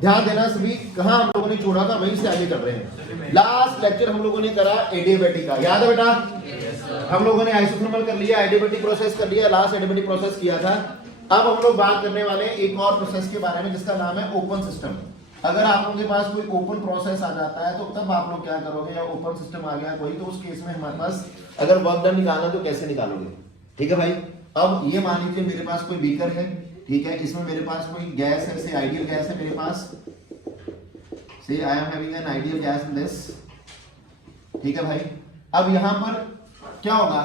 ध्यान देना सभी, कहां हम लोगों ने छोड़ा था वहीं से आगे चल रहे हैं। लास्ट लेक्चर हम लोगों ने करा एडियाबेटिक का, याद है बेटा? हम लोगों ने आइसोथर्मल कर लिया, एडियाबेटिक प्रोसेस कर लिया, लास्ट एडियाबेटिक प्रोसेस किया था। अब हम लोग बात करने वाले एक और प्रोसेस के बारे में जिसका नाम है ओपन सिस्टम। अगर आप लोगों के पास कोई ओपन प्रोसेस आ जाता है तो तब आप लोग क्या करोगे, या ओपन सिस्टम आ गया कोई, तो उस केस में हमारे पास अगर वर्क डन निकालना तो कैसे निकालोगे? ठीक है भाई। अब ये मान लीजिए मेरे पास कोई बीकर है, ठीक है, इसमें मेरे पास कोई गैस है, से आइडियल गैस है मेरे पास, से I am having an ideal gas in this, ठीक है भाई। अब यहां पर क्या होगा,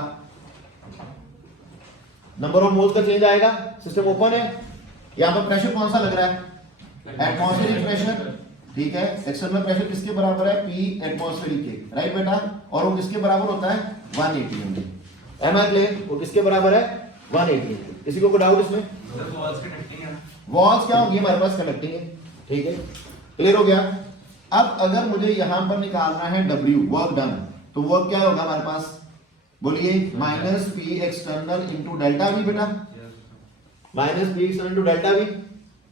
नंबर ऑफ मोल्स का चेंज आएगा, सिस्टम ओपन है। यहां पर प्रेशर कौन सा लग रहा है? एटमॉस्फेरिक प्रेशर, ठीक है। एक्सटर्नल प्रेशर किसके बराबर है? P एटमॉस्फेरिक के, राइट बेटा? और वो किसके बराबर होता है? 180 एमजी। M I clear? वो किसके बराबर है? 180। किसी को कोई डाउट इसमें? वॉल्स क्या होगी हमारे पास? कनेक्टिंग है, ठीक है, क्लियर हो गया। अब अगर मुझे यहां पर निकालना है W, वर्क डन, तो वर्क क्या होगा हमारे पास? बोलिए, minus P external into delta V बेटा, minus P external into delta V,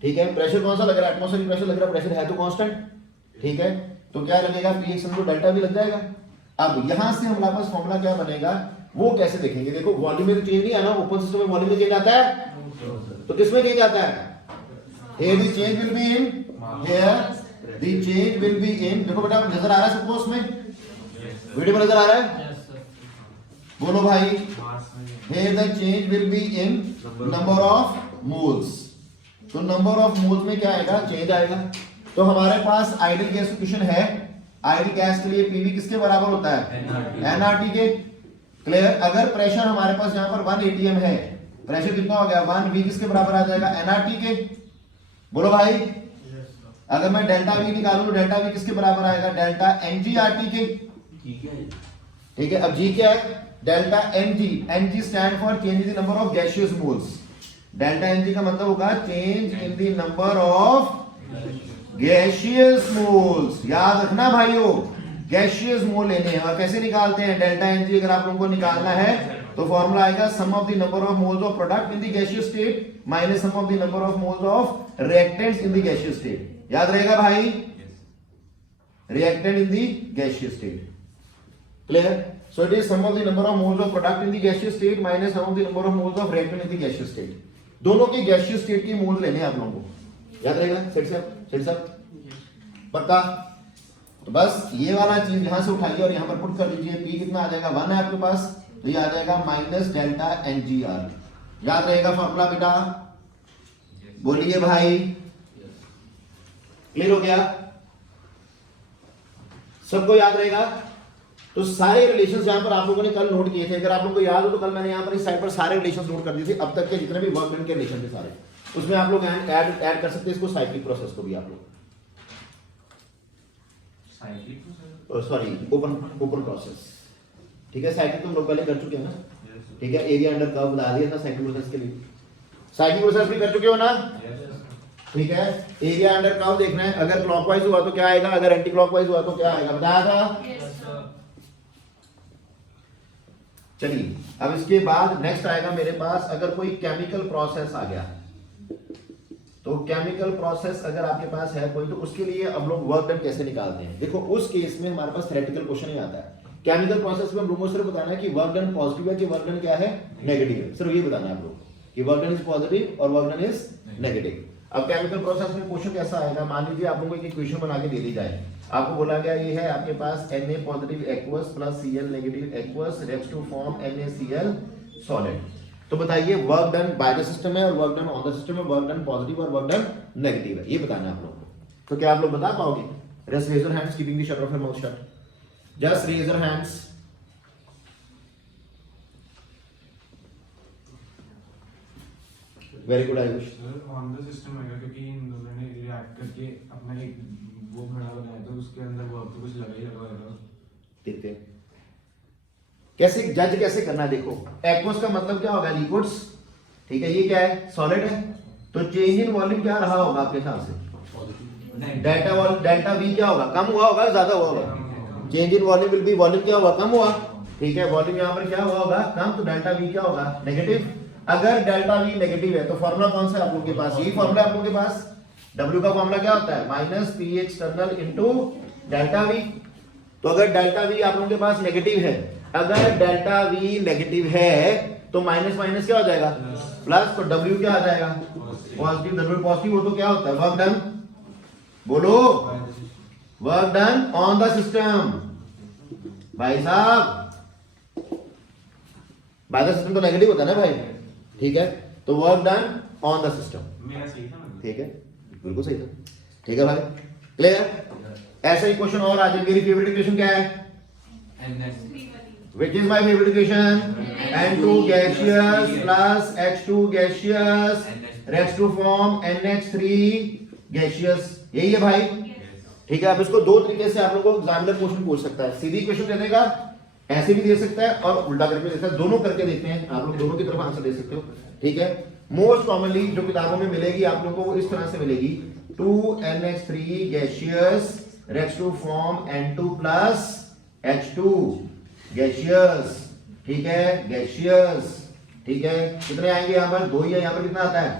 ठीक है। प्रेशर कौन सा लग रहा है? एटमॉस्फेरिक प्रेशर लग रहा है, प्रेशर है तो कांस्टेंट, ठीक है, तो क्या लगेगा? P external into delta V लग जाएगा। अब यहां से हमारे पास फॉर्मूला क्या बनेगा वो कैसे देखेंगे? देखो वॉल्यूम में तो चेंज नहीं आना, ओपन सिस्टम में वॉल्यूम में चेंज आता है, तो किसमें चेंज आता है? Here the change will be in, here the change will be in, देखो बेटा नजर आ रहा है सबको उसमें? वीडियो में नजर आ रहा है? बोलो भाई। Here the change will be in number of moles, तो नंबर ऑफ मोल्स में क्या आएगा? चेंज आएगा। तो हमारे पास आइडियल गैस इक्वेशन है, आइडियल गैस के लिए पीवी किसके बराबर होता है? एनआरटी के, क्लियर। अगर प्रेशर हमारे पास यहां पर 1 एटीएम है, प्रेशर कितना हो गया? 1 वी किसके बराबर आ जाएगा? एनआरटी के, बोलो भाई। अगर मैं डेल्टा वी निकालूं तो डेल्टा वी किसके बराबर आएगा? डेल्टा एनजीआरटी के, ठीक है। अब जी क्या है? Delta n g, n g stand for change in the number of gaseous moles. Delta n g का मतलब होगा change in the number of gaseous moles. याद रखना भाइयों, गैसियस मोल लेने हैं। और कैसे निकालते हैं डेल्टा एनजी? अगर आप लोगों को निकालना है तो फॉर्मूला आएगा sum of the number of moles of product in the gaseous state minus sum of the number of moles of reactants in the gaseous state. याद रहेगा भाई? Reactant in the gaseous state, clear? So it is sum of the number of moles of product in the gaseous state minus sum of the number of moles of reactant in the gaseous state. दोनों के gaseous state के moles लेने हैं आप लोगों को, याद रहेगा? सेट सब पक्का? तो बस ये वाला चीज यहां से उठाइए और यहां पर पुट कर दीजिए। P कितना आ जाएगा? 1 है आपके पास, तो ये आ जाएगा माइनस डेल्टा NGR। याद रहेगा फॉर्मूला बेटा? बोलिए भाई, क्लियर हो गया? सबको याद रहेगा? तो सारे रिलेशंस जहां पर आप लोगों ने कल नोट किए थे, अगर आप लोगों को याद हो तो कल मैंने यहां पर इस साइड पर सारे रिलेशंस नोट कर दिए थे, अब तक के जितने भी वर्क डन के रिलेशन थे सारे, उसमें आप लोग ऐड कर सकते हैं इसको, साइक्लिक प्रोसेस को भी आप लोग, सॉरी ओपन प्रोसेस, ठीक है। साइक्लिक तुम लोग पहले कर चुके हो ना, ठीक है। एरिया अंडर कर्व बता दिया था साइक्लिक प्रोसेस के लिए, साइक्लिक प्रोसेस भी कर चुके हो ना, ठीक है। एरिया अंडर कर्व देखना है, अगर क्लॉकवाइज हुआ तो क्या आएगा, अगर एंटी क्लॉकवाइज हुआ तो क्या आएगा, बताया था? चलिए अब इसके बाद नेक्स्ट आएगा मेरे पास, अगर कोई केमिकल प्रोसेस आ गया, तो केमिकल प्रोसेस अगर आपके पास है कोई, तो उसके लिए अब लोग वर्क डन कैसे निकालते हैं? देखो उस केस में हमारे पास थ्योरेटिकल क्वेश्चन ही आता है। केमिकल प्रोसेस में हम लोगों को सिर्फ बताना है कि वर्क डन पॉजिटिव है कि वर्क डन क्या है, नेगेटिव है, सिर्फ ये बताना है आप लोग कि वर्क डन इज पॉजिटिव और वर्क डन इज नेगेटिव। अब केमिकल प्रोसेस में क्वेश्चन कैसा आएगा? मान लीजिए आप लोगों को एक इक्वेशन बना के दे दी जाए, आपको बोला गया ये है आपके पास Na positive aqueous plus Cl negative aqueous reacts to form NaCl solid. तो बताइए work done by the system है और work done on the system है, वर्क डन पॉजिटिव और वर्क डन नेगेटिव है, ये बताना है आप लोगों को। तो क्या आप लोग बता पाओगे? Just raise your hands keeping the shutter of your mouth shut, just raise your hands. Very good Ayush. On the system है क्योंकि इन दोनों ने रिएक्ट करके अपना एक वो बना बनाया तो उसके अंदर वो तो कुछ लगा ही लगा होगा। देखते हैं कैसे जज कैसे करना है। देखो एक्वस का मतलब क्या होगा? लिक्विड्स, ठीक है। ये क्या है? सॉलिड है। तो चेंज इन वॉल्यूम क्या रहा होगा आपके हिसाब से? डेल्टा वी क्या होगा? कम हुआ होगा, ज्यादा हुआ होगा? Change in volume will be, volume क्या होगा? कम हुआ, ठीक है। वॉल्यूम यहाँ पर क्या हुआ होगा? कम, तो डेल्टा वी क्या होगा? नेगेटिव। अगर डेल्टा वी नेगेटिव है तो फॉर्मूला कौन सा है आप लोगों के पास? यही फॉर्मूला आप लोगों के पास, W का फॉर्मूला क्या होता है? Minus P external into delta we. तो अगर डेल्टा वी आप लोगों के पास नेगेटिव है, अगर डेल्टा वी नेगेटिव है तो माइनस माइनस क्या हो जाएगा? प्लस। तो W क्या आ जाएगा? पॉजिटिव। W पॉजिटिव हो तो क्या होता है? Work done. बोलो, work done on the system. भाई साहब, बाय द सिस्टम तो नेगेटिव होता है ना भाई, ठीक है? तो work done on the system. मेरा सही था ना? ठीक है, बिल्कुल सही था। ठीक है भाई, क्लियर? ऐसा ही क्वेश्चन और आज मेरी फेवरेट इक्वेशन क्या है? Which is my favorite equation? N2 gaseous plus H2 gaseous reacts to form NH3 gaseous। यही है भाई, ठीक है? अब इसको दो तरीके से आप लोगों को एग्जामिनर क्वेश्चन पूछ सकता है। सीधी क्वेश्चन दे देगा, ऐसे भी दे सकता है, और उल्टा करके दे सकता है। दोनों करके देखते हैं, आप लोग दोनों की तरफ आंसर दे सकते हो। ठीक है, मोस्ट कॉमनली जो किताबों में मिलेगी आप लोगों को वो इस तरह से मिलेगी, 2NH3 gaseous reacts to form N2 plus H2 gaseous। ठीक है, gaseous। ठीक है, कितने आएंगे यहाँ पर? 2 ही है। यहाँ पर कितना आता है?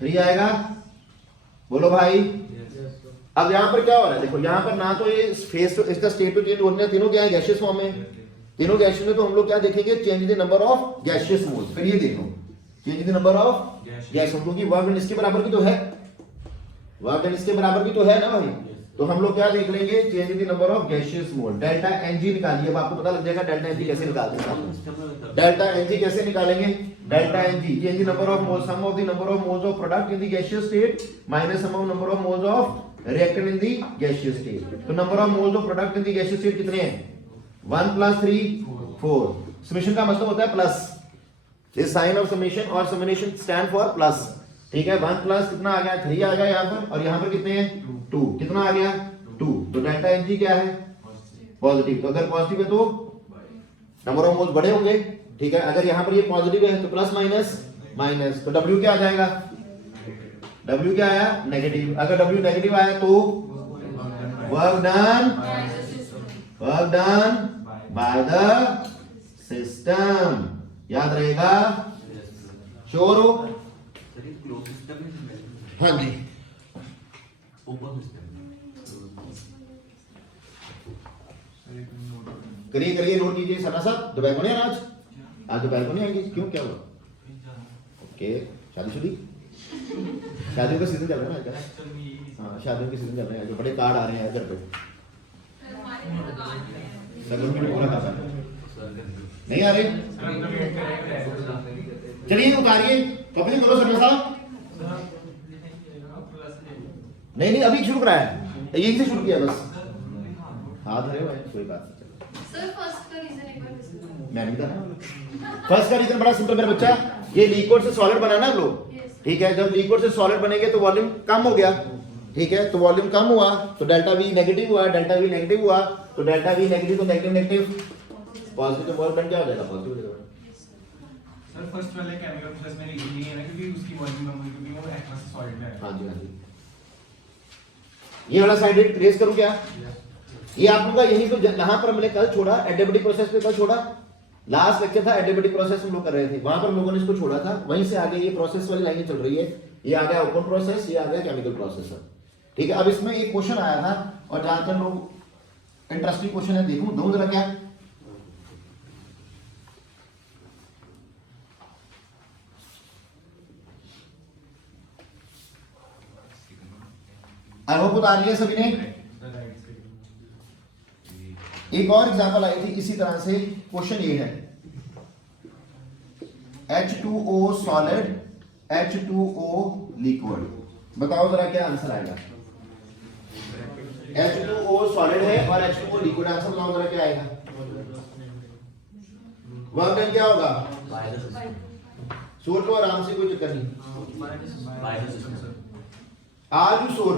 3 आएगा। बोलो भाई। अब यहाँ पर क्या हो रहा है? देखो यहाँ पर ना तो ये फेस तो इसका स्टेट तो चेंज होने, तीनों क्या है? गैसियस फॉर्म में। तीनों गैसियस में तो हम लोग क्या देखेंगे? Change the number of gaseous moles. फिर ये देखो, change the number of gas, क्योंकि वर्क डन इसके बराबर भी तो है, वर्क डन इसके बराबर भी तो है ना भाई। तो हम लोग क्या देख लेंगे? Change the number of gaseous mole. Delta n g निकालिए। अब आपको पता लग जाएगा डेल्टा एनजी कैसे निकालते हैं। डेल्टा एनजी कैसे निकालेंगे? Delta NG change the number of moles, sum of the number of moles of product in the gaseous state minus sum of number of moles of reactant in the gaseous state. तो number of moles of product in the gaseous state कितने हैं? 1 + 3 4। Summation का मतलब होता है plus. This sign of summation और summation stand for plus. ठीक है, 1 प्लस कितना आ गया? 3 आ गया यहाँ पर, और यहाँ पर कितने हैं? 2। कितना आ गया? 2। तो डेल्टा एनजी क्या है? पॉजिटिव। तो अगर पॉजिटिव है तो नंबर ऑफ मोल्स बड़े होंगे। ठीक है, अगर यहाँ पर ये पॉजिटिव है तो प्लस माइनस माइनस, तो W क्या आ जाएगा? W क्या आया? नेगेटिव। अगर W नेगेटिव आया तो work done by the system. याद रहेगा? श्योर हो? हाँ जी, करिए करिए, नोट कीजिए। सना साहब दोपहर को नहीं आना आज दोपहर को नहीं आएंगे? क्यों, क्या हुआ? ओके, शादीशुदी? शादियों का सीजन चल रहा है ना आजकल। हाँ, शादियों के सीजन चल रहे हैं, जो बड़े कार्ड आ रहे हैं घर पे। लगन भी पूरा करता है, नहीं आ रहे? चलिए उतारिए, कपलिंग करो सना साहब। नहीं, अभी शुरू कराया है, यही से शुरू किया बस। हाथ धरे हुए, कोई बात नहीं। सर फर्स्ट का रीजन एक बार डिस्कस। मैं नहीं बता। फर्स्ट का रीजन बड़ा सिंपल मेरा बच्चा, ये लिक्विड से सॉलिड बना ना हम लोग। ठीक है, जब लिक्विड से सॉलिड बनेंगे तो वॉल्यूम कम हो गया। ठीक है, तो वॉल्यूम कम हुआ तो डेल्टा वी नेगेटिव हुआ, डेल्टा वी नेगेटिव हुआ तो डेल्टा वी नेगेटिव तो नेगेटिव नेगेटिव पॉजिटिव, तो वर्क डन क्या हो जाएगा? पॉजिटिव हो जाएगा। सर फर्स्ट वाले केमिकल प्रोसेस में ये है ना, क्योंकि उसकी वॉल्यूम कम हुई, क्योंकि वो एक्वा से सॉलिड में है। हाँ जी, हाँ जी। ये वाला साइड ट्रेस करूं क्या? ये आप लोगों का यही तो यहाँ पर मैंने कल छोड़ा, एडिबिलिटी प्रोसेस पे कल छोड़ा। लास्ट लेक्चर था एडिबिलिटी प्रोसेस हम लोग कर रहे थे, वहां पर लोगों ने इसको छोड़ा था। वहीं से आगे ये प्रोसेस वाली लाइन चल रही है। ये आ गया ओपन प्रोसेस, ये आ गया केमिकल प्रोसेस। ठीक है, अब इसमें एक क्वेश्चन आया था और ज्यादातर लोग इंटरेस्टिंग क्वेश्चन है, देखूं दो जरा क्या। आई होप उतार लिया सभी ने। एक और एग्जांपल आई थी इसी तरह से। क्वेश्चन ये है, H2O सॉलिड, H2O लिक्विड। बताओ जरा क्या आंसर आएगा? H2O सॉलिड है और H2O लिक्विड, आंसर बताओ जरा क्या आएगा? वर्क डन क्या होगा? सोच लो आराम से, कोई चक्कर नहीं। Are you sure?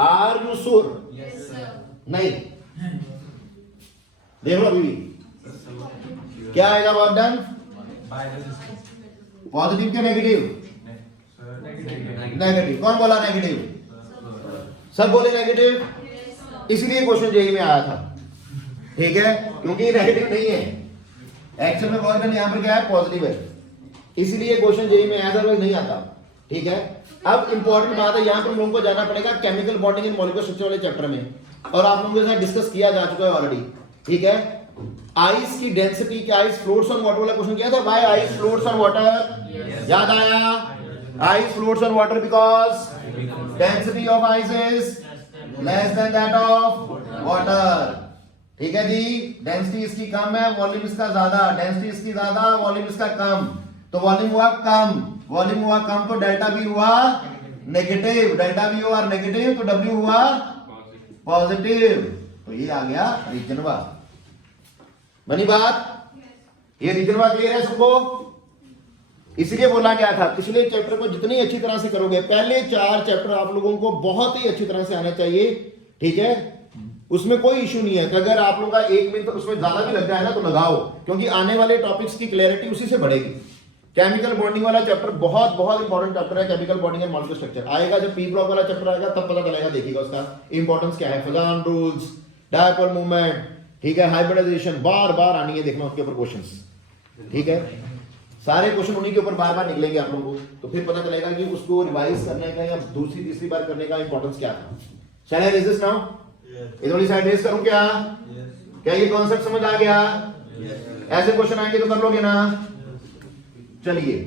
Are you sure? Yes sir. नहीं, देख लो अभी भी क्या आएगा? वर्क डन पॉजिटिव क्या नेगेटिव? नेगेटिव। कौन बोला नेगेटिव? सब बोले नेगेटिव, इसलिए क्वेश्चन जेई में आया था। ठीक है, क्योंकि नेगेटिव नहीं है एक्चुअल में। वर्क डन यहाँ पर क्या है? पॉजिटिव है, इसलिए क्वेश्चन जेई में आया था, नहीं आता। ठीक है। अब इंपॉर्टेंट बात है, यहाँ पर हम लोगों को जाना पड़ेगा chemical bonding in molecular structure वाले चैप्टर में, और आप लोगों के साथ डिस्कस किया जा चुका है ऑलरेडी, ठीक है। आइस की डेंसिटी क्या, आइस फ्लोट्स ऑन वाटर वाला क्वेश्चन किया था, why ice floats on water, याद आया? Ice floats on water because density of ice is less than that of water, ठीक है जी। डेंसिटी इसकी कम है, वॉल्यूम इसका ज्यादा, डेंसिटी इसकी ज्यादा, वॉल्यूम इसका कम, तो वॉल्यूम हुआ कम, वॉल्यूम हुआ कम तो डेल्टा भी हुआ नेगेटिव, डेल्टा भी हुआ नेगेटिव तो डब्ल्यू हुआ पॉजिटिव, तो ये आ गया रीजनवा। बनी बात? ये रीजनवा क्लियर है सबको? इसलिए बोला गया था पिछले चैप्टर को जितनी अच्छी तरह से करोगे, पहले 4 चैप्टर आप लोगों को बहुत ही अच्छी तरह से आना चाहिए, ठीक है। उसमें कोई इशू नहीं है कि अगर आप लोगों का 1 मिनट उसमें ज्यादा भी लग जाए ना तो लगाओ, क्योंकि आने वाले टॉपिक्स की क्लैरिटी उसी से बढ़ेगी। केमिकल बॉन्डिंग वाला चैप्टर बहुत बहुत इंपॉर्टेंट चैप्टर है, chemical bonding and molecular structure आएगा, जब पी ब्लॉक वाला चैप्टर आएगा तब पता चलेगा, देखिएगा उसका इंपॉर्टेंस क्या है। फजान रूल्स, डायपोल मूवमेंट, ठीक है, हाइब्रिडाइजेशन, बार बार आनी है, देखना उसके ऊपर क्वेश्चंस, ठीक है। सारे क्वेश्चन उन्हीं के ऊपर बार बार निकलेंगे आप लोगों को, तो फिर पता चलेगा कि उसको रिवाइज करने का या दूसरी तीसरी बार करने का इंपॉर्टेंस क्या था। शैल आई रेज दिस नाउ? इधर वाली साइड रेज करूं क्या? क्या ये कॉन्सेप्ट समझ आ गया? ऐसे क्वेश्चन आएंगे तो कर लोगे ना? चलिए,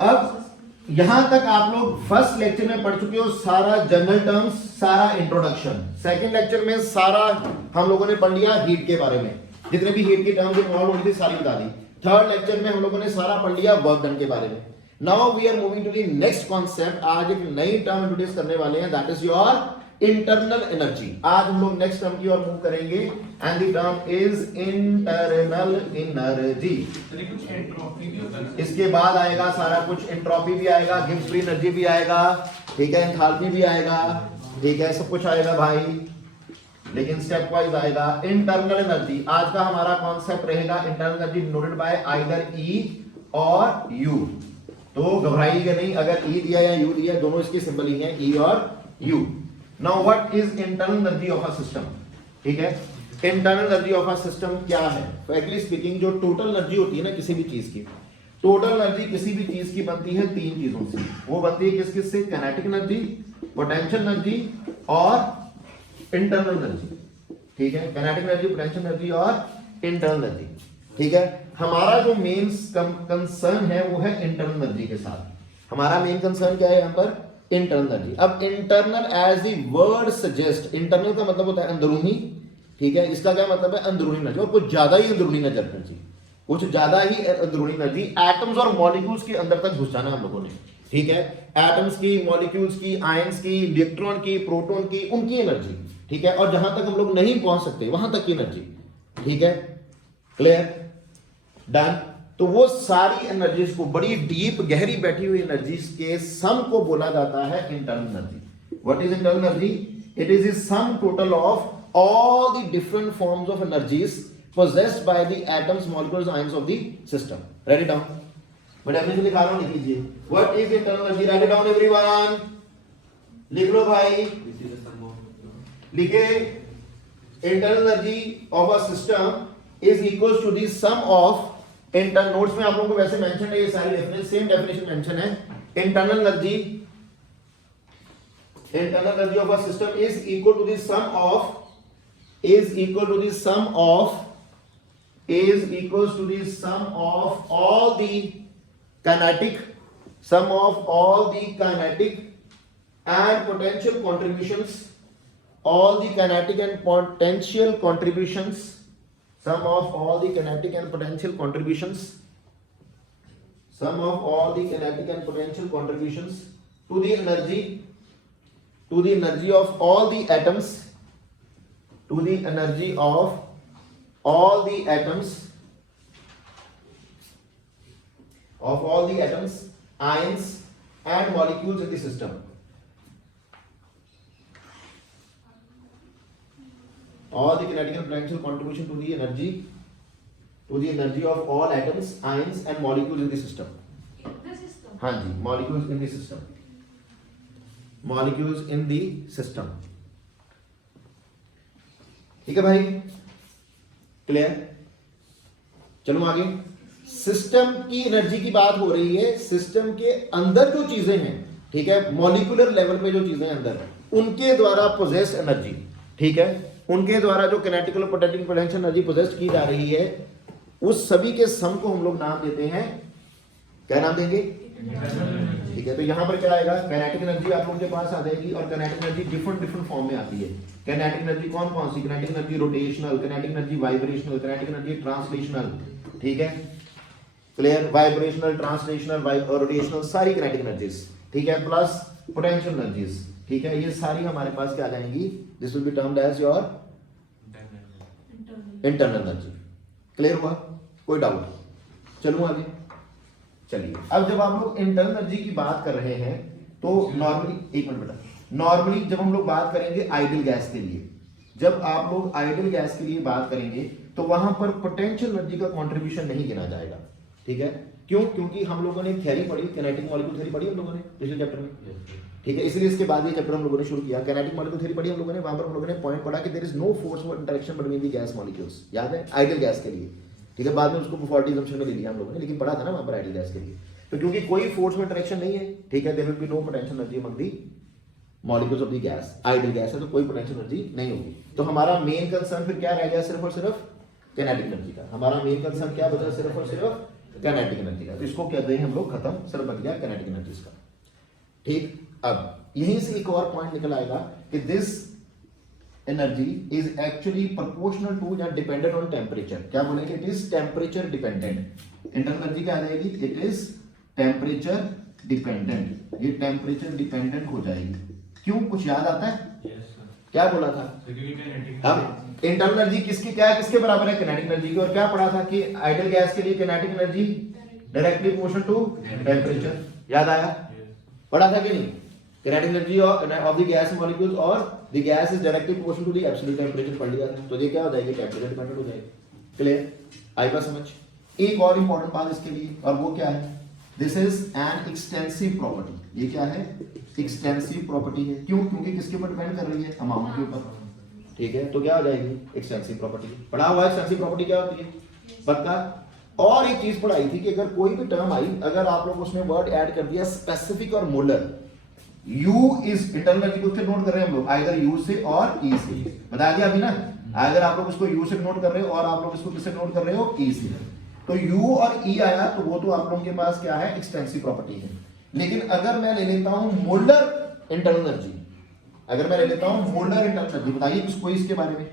अब यहां तक आप लोग फर्स्ट लेक्चर में पढ़ चुके हो सारा जनरल टर्म्स, सारा इंट्रोडक्शन। सेकंड लेक्चर में सारा हम लोगों ने पढ़ लिया हीट के बारे में, जितने भी हीट की टर्म्स इन्वॉल्व होती थी सारी बता दी। थर्ड लेक्चर में हम लोगों ने सारा पढ़ लिया वर्क डन के बारे में। Now we are moving to the next concept. आज एक नई टर्म इंट्रोड्यूस करने वाले हैं, that is your internal energy. आज हम लोग नेक्स्ट टर्म की ओर मूव करेंगे and the term is internal energy. इसके बाद आएगा सारा कुछ, एंट्रोपी भी आएगा, गिब्स फ्री एनर्जी भी आएगा, ठीक है, एंथैल्पी भी आएगा, ठीक है, सब कुछ आएगा भाई, लेकिन स्टेप वाइज आएगा। इंटरनल एनर्जी आज का हमारा कॉन्सेप्ट रहेगा, internal energy denoted by either E और यू। तो घबराइएगा नहीं, अगर ई दिया या यू दिया, दोनों इसके सिंबल ही हैं, ई और you. Now what is internal energy of a system, ठीक है। Internal energy of a system क्या है? फ्रैंकली स्पीकिंग, जो टोटल एनर्जी होती है ना किसी भी चीज की, टोटल एनर्जी किसी भी चीज की बनती है 3 चीजों से। वो बनती है किस किस से? काइनेटिक एनर्जी, पोटेंशियल एनर्जी और इंटरनल एनर्जी, ठीक है। काइनेटिक एनर्जी, पोटेंशियल एनर्जी और इंटरनल एनर्जी, ठीक है। हमारा जो मेन कंसर्न है वो है इंटरनल एनर्जी के साथ। हमारा मेन कंसर्न क्या है यहाँ पर? Internal energy. अब internal as the word suggest, internal का मतलब होता है अंदरूनी, ठीक है। इसका क्या मतलब है? अंदरूनी एनर्जी, और कुछ ज्यादा ही अंदरूनी एनर्जी, कुछ ज्यादा ही अंदरूनी एनर्जी। एटम्स और मॉलिक्यूल्स के अंदर तक घुस जाना हम लोगों ने, ठीक है। एटम्स की, मॉलिक्यूल्स की, आयंस की, इलेक्ट्रॉन की, प्रोटॉन की, उनकी एनर्जी, ठीक है। और जहां तक हम लोग नहीं पहुंच सकते वहां तक की एनर्जी, ठीक है। क्लियर? डन। तो वो सारी एनर्जीज को, बड़ी डीप गहरी बैठी हुई एनर्जीज के सम को बोला जाता है internal energy. What is internal energy? It is the sum total of all the different forms of energies possessed by the atoms, molecules, ions of the system. Write it down. मैं definition लिखा रहा हूं, लिख लीजिए। What is internal energy? Write it down everyone. लिख लो भाई, लिखे। Internal energy of a system is equals to the sum of internal, notes में आप लोगों को वैसे मेंशन है, ये सारी डेफिनेशन, सेम डेफिनेशन मेंशन है। Internal energy, internal energy of a system is equal to the sum of, is equal to the sum of, is equals to the sum of all the kinetic, sum of all the kinetic and potential contributions, all the kinetic and potential contributions, sum of all the kinetic and potential contributions, sum of all the kinetic and potential contributions to the energy, to the energy of all the atoms, to the energy of all the atoms, of all the atoms, ions and molecules in the system. All the kinetic and potential contribution to the energy of all atoms, ions and molecules in the system. In the system. हाँ जी, molecules in the system. Molecules in the system. ठीक है भाई, clear? चलो आगे। System की energy की बात हो रही है, सिस्टम के अंदर जो चीजें हैं, ठीक है, मॉलिक्यूलर लेवल पे जो चीजें अंदर उनके द्वारा पोजेस्ड एनर्जी, ठीक है, उनके द्वारा जो किनेटिकल और पोटेंशियल पोटेंशियल एनर्जी पोजेस्ट की जा रही है, उस सभी के सम को हम लोग नाम देते हैं, क्या नाम देंगे? ठीक है, तो यहां पर क्या आएगा? काइनेटिक एनर्जी आप लोगों के पास आ जाएगी, और kinetic energy different different form में आती है। काइनेटिक एनर्जी कौन कौन सी? Kinetic energy rotational, kinetic energy vibrational, kinetic energy translational, ठीक है, क्लियर? वाइब्रेशनल, ट्रांसलेशनल, रोटेशनल, सारी काइनेटिक एनर्जीज, ठीक है, प्लस पोटेंशियल एनर्जीज, ठीक है, ये सारी हमारे पास क्या आ जाएंगी? This will be termed as your internal energy. Clear हुआ? कोई डाउट? चलूं आगे? चलिए, अब जब आप लोग इंटरनल एनर्जी की बात कर रहे हैं तो नॉर्मली, एक मिनट बेटा, नॉर्मली जब हम लोग बात करेंगे आइडियल गैस के लिए, जब आप लोग आइडियल गैस के लिए बात करेंगे तो वहां पर पोटेंशियल एनर्जी का कंट्रीब्यूशन नहीं गिना जाएगा, ठीक है? क्यों? क्योंकि हम लोगों ने थ्योरी पढ़ी, काइनेटिक मॉलिक्यूल थ्योरी पढ़ी हम लोगों ने पिछले चैप्टर में, ठीक है, इसलिए इसके बाद ये चैप्टर हम लोगों ने शुरू किया। काइनेटिक मॉलिक्यूल थ्योरी पढ़ी हम लोगों ने, वहां पर हम लोगों ने पॉइंट पढ़ा कि there is no force interaction between the gas molecules, याद है? आइडियल गैस के लिए, ठीक है, बाद में उसको बुफोर्टी असम्पशन में ले लिया हम लोगों ने, लेकिन पढ़ा था ना वहां पर आइडियल गैस के लिए। तो क्योंकि कोई फोर्स में इंटरेक्शन नहीं है, ठीक है, there will be no potential energy among the molecules of the gas. Ideal gas है तो कोई पोटेंशियल एनर्जी नहीं होगी। तो हमारा मेन कंसर्न फिर क्या रह गया? सिर्फ और सिर्फ काइनेटिक एनर्जी का। हमारा मेन कंसर्न क्या बचा? सिर्फ और सिर्फ काइनेटिक एनर्जी का। तो इसको कहते हैं हम लोग खत्म, सिर्फ बच गया काइनेटिक एनर्जी का, ठीक। अब यहीं से एक और पॉइंट निकल आएगा कि this energy is actually proportional to या डिपेंडेंट ऑन टेम्परेचर। क्या बोलेंगे? It is temperature dependent. Internal energy क्या आ जाएगी? It is temperature dependent. ये टेम्परेचर डिपेंडेंट हो जाएगी। क्यों? कुछ याद आता है? क्या बोला था? अब इंटरनल एनर्जी किसकी क्या है? किसके बराबर है? काइनेटिक एनर्जी की। और क्या पढ़ा था कि आइडियल गैस के लिए kinetic energy directly proportional to temperature. याद आया? पढ़ा था कि नहीं? Kinetic energy of the gas molecules और the gas is directly proportional to the absolute temperature पढ़ लिया था। तो ये क्या हो जाएगी? टेम्परेचर डिपेंडेंट हो जाएगी। क्लियर? आई बात समझ? एक और इंपॉर्टेंट बात इसके लिए, और वो क्या है? This is an extensive property. ये क्या है? एक्सटेंसिव प्रॉपर्टी है। क्यों? क्योंकि किसके ऊपर डिपेंड कर रही है? अमाउंट के ऊपर, ठीक है। तो क्या हो जाएगी? Extensive property. पढ़ा हुआ एक्सटेंसिव प्रॉपर्टी क्या होती है? पक्का? और एक चीज पढ़ाई थी कि अगर कोई भी टर्म आई, अगर आप लोग उसमें वर्ड ऐड कर दिया स्पेसिफिक और molar, U is internal energy को नोट कर रहे हैं हम लोग, आइदर U से और E से। बता दिया अभी ना? अगर आप लोग इसको U से नोट कर रहे हो और आप लोग इसको किससे नोट कर रहे हो? E से। तो U और E आया तो वो तो आप लोगों के पास क्या है? एक्सटेंसिव प्रॉपर्टी है। लेकिन अगर मैं ले लेता हूं मोलर इंटरनल एनर्जी, अगर मैं ले लेता हूं मोलर इंटरनल एनर्जी, बताइए किसको इसके बारे में,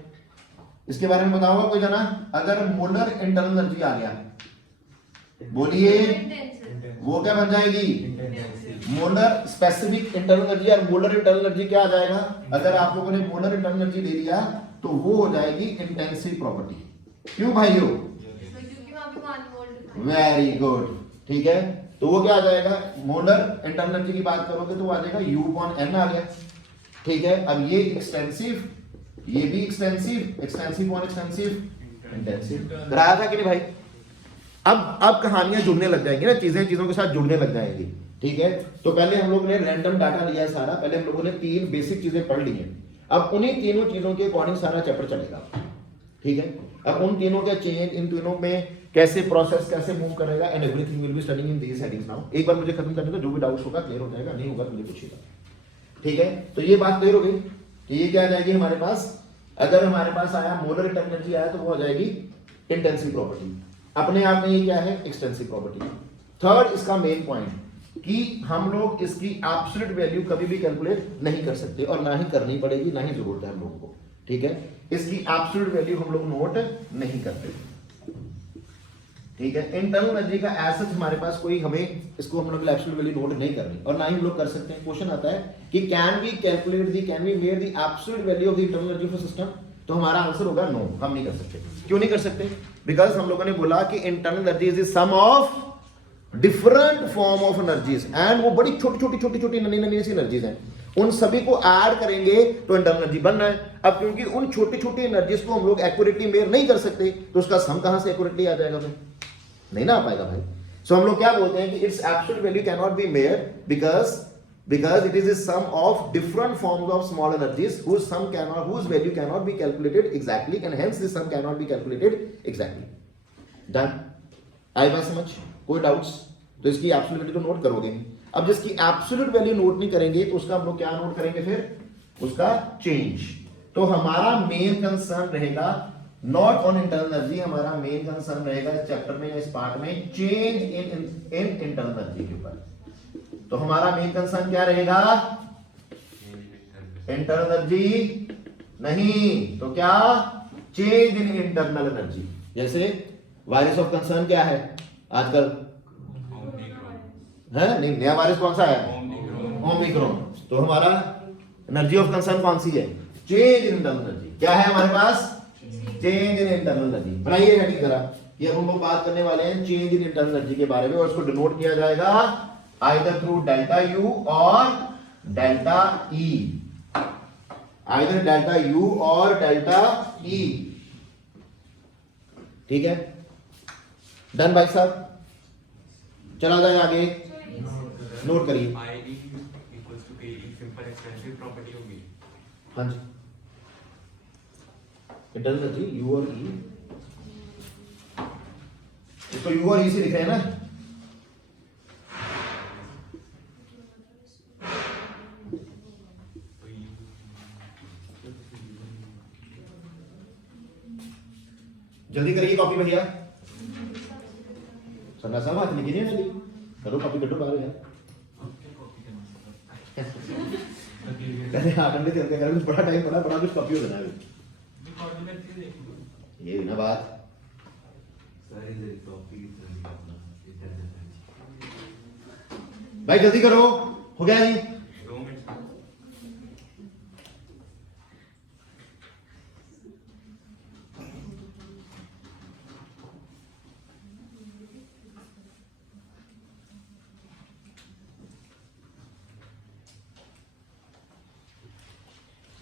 इसके बारे में बताओगा कोई जना? अगर मोलर इंटरनल एनर्जी आ गया, बोलिए, वो क्या बन जाएगी? Molar specific internal energy. और मोलर इंटरनल एनर्जी क्या आ जाएगा? अगर आप लोगों ने मोलर इंटरनल एनर्जी ले लिया तो वो हो जाएगी इंटेंसिव प्रॉपर्टी। क्यों भाइयों? वेरी गुड, ठीक है। तो वो क्या आ जाएगा? मोलर इंटरनल एनर्जी की बात करोगे तो आ जाएगा U/N आ गया, ठीक है। अब ये एक्सटेंसिव, ये भी एक्सटेंसिव, एक्सटेंसिव कौन? Extensive intensive. कराया था कि नहीं भाई? अब कहानियां जुड़ने लग जाएंगी ना, चीजें चीजों के साथ जुड़ने लग जाएंगी, ठीक है। तो पहले हम लोग ने रैंडम डाटा लिया है सारा, पहले हम लोगों ने 3 बेसिक चीजें पढ़ ली हैं। अब उन्हीं तीनों चीजों के अकॉर्डिंग सारा चैप्टर चलेगा, ठीक है। अब उन तीनों के चेंज, इन तीनों में कैसे प्रोसेस कैसे मूव करेगा, and everything will be studying in these headings now. एक बार मुझे खत्म करने दो, जो भी डाउट्स होगा क्लियर हो जाएगा, नहीं होगा तो मुझे पूछिएगा, ठीक है। तो ये बात क्लियर हो गई कि ये क्या आ जाएगी हमारे पास? अगर हमारे पास आया मोलर इंटरनल एनर्जी आया तो वो हो जाएगी इंटेंसिव प्रॉपर्टी। अपने आप में ये क्या है? Extensive property. थर्ड इसका मेन पॉइंट कि हम लोग इसकी एब्सोल्यूट वैल्यू कभी भी कैलकुलेट नहीं कर सकते, और ना ही करनी पड़ेगी, ना ही जरूरत है हम लोगों को, ठीक है। इसकी एब्सोल्यूट वैल्यू हम लोग नोट नहीं करते, ठीक है। इंटरनल एनर्जी का एसेट हमारे पास कोई, हमें इसको हम लोग एब्सोल्यूट वैल्यू नोट नहीं करनी, और ना ही हम लोग कर सकते हैं। क्वेश्चन आता है कि can we calculate the, can we made the absolute value of the internal energy of system? तो हमारा आंसर होगा नो, हम नहीं कर सकते। क्यों नहीं कर सकते? बिकॉज हम लोगों ने बोला कि internal energy is the sum of different form of energies, and वो बड़ी छोटी छोटी छोटी छोटी नन्ही नन्ही सी एनर्जीज हैं, उन सभी को ऐड करेंगे तो इंटरनल एनर्जी बन रहा है। अब क्योंकि उन छोटी छोटी एनर्जीज को हम लोग एक्यूरेटली मेजर नहीं कर सकते, तो उसका सम कहां से एक्यूरेटली आ जाएगा? फिर नहीं ना आ पाएगा भाई। सो हम लोग क्या बोलते हैं कि it's absolute value can not be measured because it is a sum of different forms of small energies whose value cannot be calculated exactly, and hence this sum cannot be calculated exactly. Done? आई बात समझ? कोई doubts? तो इसकी absolute value तो note करोगे। अब जिसकी absolute value note नहीं करेंगे तो उसका हम लोग क्या नोट करेंगे फिर? उसका चेंज। तो हमारा मेन कंसर्न रहेगा नॉट ऑन इंटरनल एनर्जी, हमारा मेन कंसर्न रहेगा इस चैप्टर में या इस पार्ट में चेंज इन इंटरनल एनर्जी के ऊपर। तो हमारा मेन कंसर्न क्या रहेगा? इंटरनल एनर्जी नहीं तो क्या? Change in internal energy. जैसे वायरस ऑफ कंसर्न क्या है आजकल? है नहीं, नया वायरस कौन सा है? ओमिक्रॉन। तो हमारा एनर्जी ऑफ कंसर्न कौन सी है? Change in internal energy. क्या है हमारे पास? Change in internal energy. बनाइए हेडिंग जरा, ये हम लोग बात करने वाले हैं चेंज इन इंटरनल एनर्जी के बारे में, और इसको डिनोट किया जाएगा आइदर थ्रू डेल्टा यू और delta E, either delta U और डेल्टा ई। ठीक है, डन भाई साहब, चला जाए आगे, नोट करिए। हाँ जी, इंटरनल एनर्जी यू और ई, इसको यू और ई से लिख रहे हैं ना। जल्दी करिए कॉपी भैया, सन्ना साहब हाथ लिखिए जल्दी करो, कॉपी करो बाहर यार। कहते हैं आठ घंटे चलते हैं, बड़ा टाइम पड़ा, बड़ा कुछ कॉपी हो जाना है ये ना बात। भाई जल्दी करो, हो गया नहीं?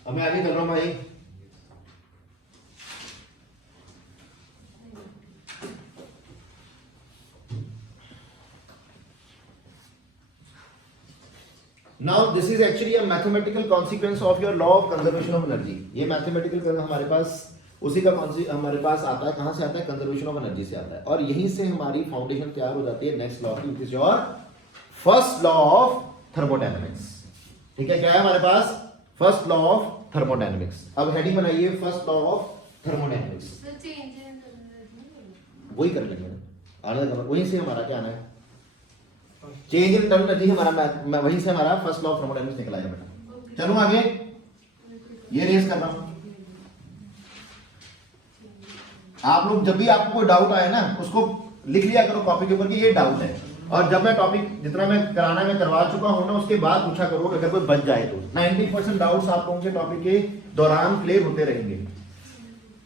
अब मैं आगे चल रहा हूं भाई। Now this is actually a mathematical consequence of your law of conservation of energy. ये मैथमेटिकल हमारे पास उसी का हमारे पास आता है, कहां से आता है? कंजर्वेशन ऑफ एनर्जी से आता है, और यहीं से हमारी फाउंडेशन तैयार हो जाती है नेक्स्ट लॉ की, which is your first law of thermodynamics. ठीक है, क्या है हमारे पास? First law of thermodynamics. अब हेडिंग बनाइए first law of thermodynamics. So change in internal energy। वही कर लेंगे आना, वहीं से हमारा क्या आना है? चेंज इन इंटरनल एनर्जी हमारा, वहीं से हमारा फर्स्ट लॉ ऑफ थर्मोडायनेमिक्स निकला है बेटा। चलो आगे, ये रेस कर रहा हूं। आप लोग जब भी आपको कोई डाउट आए ना, उसको लिख लिया करो कॉपी के ऊपर कि ये डाउट है, और जब मैं टॉपिक जितना मैं कराना मैं करवा चुका हूं ना, उसके बाद पूछा करो अगर कोई बच जाए तो। 90% डाउट्स आप लोगों के टॉपिक के दौरान क्लियर होते रहेंगे।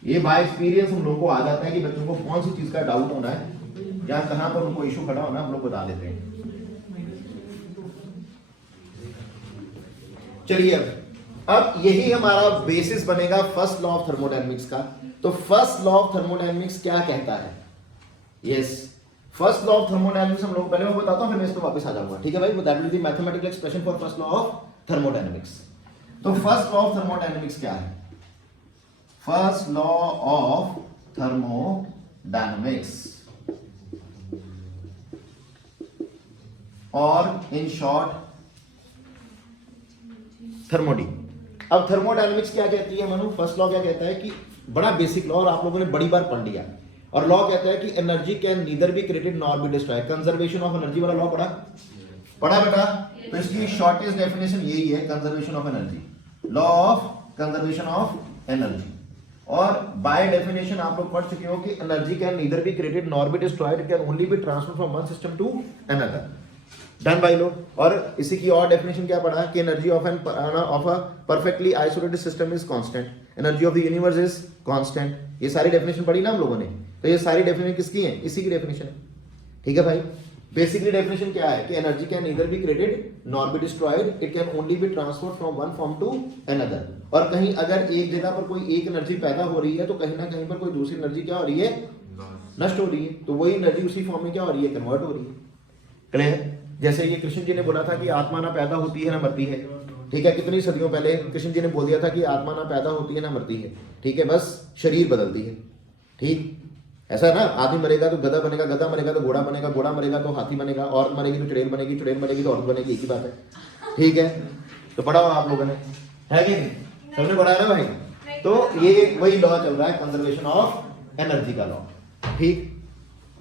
ये बाय एक्सपीरियंस हम लोगों को आ जाता है कि बच्चों को कौन सी चीज का डाउट होना है या कहां पर उनको इशू खड़ा होना, हम लोग बता देते हैं। चलिए अब यही हमारा बेसिस बनेगा फर्स्ट लॉ ऑफ थर्मोडायनेमिक्स का। तो फर्स्ट लॉ ऑफ थर्मोडायनेमिक्स क्या कहता है? Yes, first law of thermodynamics हम लोग पहले मैं बताता हूं, फिर मैं इस पे वापस आ जाऊंगा। ठीक है भाई, that will be mathematical expression for first law of thermodynamics. तो फर्स्ट लॉ ऑफ थर्मोडायनेमिक्स क्या है? फर्स्ट लॉ ऑफ थर्मोडायनेमिक्स, और इन शॉर्ट थर्मोडी। अब थर्मोडायनेमिक्स क्या कहती है मनु? फर्स्ट लॉ क्या कहता है कि बड़ा बेसिक लॉ, और आप लोगों ने बड़ी बार पढ़ लिया, और लॉ कहता है कि energy can neither be created nor be destroyed. Conservation of energy वाला लॉ पढ़ा बेटा? तो इसकी शॉर्टेस्ट डेफिनेशन यही है, conservation of energy, law of conservation of energy. और बाय डेफिनेशन आप लोग पढ़ चुके हो कि energy can neither be created nor be destroyed, can only be transferred from one system to another. Done भाई लोग। और इसी की और डेफिनेशन क्या पढ़ा कि energy of a perfectly isolated system is constant, energy of the universe is constant. ये सारी डेफिनेशन पढ़ी ना हम लोगों ने, तो ये सारी डेफिनेशन किसकी है? इसी की डेफिनेशन है। ठीक है भाई, बेसिकली डेफिनेशन क्या है कि energy can neither be created nor be destroyed, it can only be transferred from one form to another. और कहीं अगर एक जगह पर कोई एक एनर्जी पैदा हो रही है तो कहीं ना कहीं पर कोई दूसरी एनर्जी क्या हो रही है? नष्ट हो रही है। तो वही एनर्जी उसी फॉर्म में क्या हो रही है? कन्वर्ट हो रही है। क्लियर? जैसे ये कृष्ण जी ने बोला था कि आत्मा ना पैदा होती है ना मरती है। ठीक है, कितनी सदियों पहले कृष्ण जी ने बोल दिया था कि आत्मा ना पैदा होती है ना मरती है। ठीक है, बस शरीर बदलती है। ठीक, ऐसा है ना, आदमी मरेगा तो गधा बनेगा, गधा मरेगा तो घोड़ा बनेगा, घोड़ा मरेगा तो हाथी बनेगा, औरत मरेगी तो चुड़ैल बनेगी, चुड़ैल मरेगी तो औरत बनेगी, एक ही बात है। ठीक है, तो पढ़ा हुआ आप लोगों ने, है कि नहीं? सबने पढ़ा है ना भाई? तो ये वही लॉ चल रहा है, कंजर्वेशन ऑफ एनर्जी का लॉ। ठीक,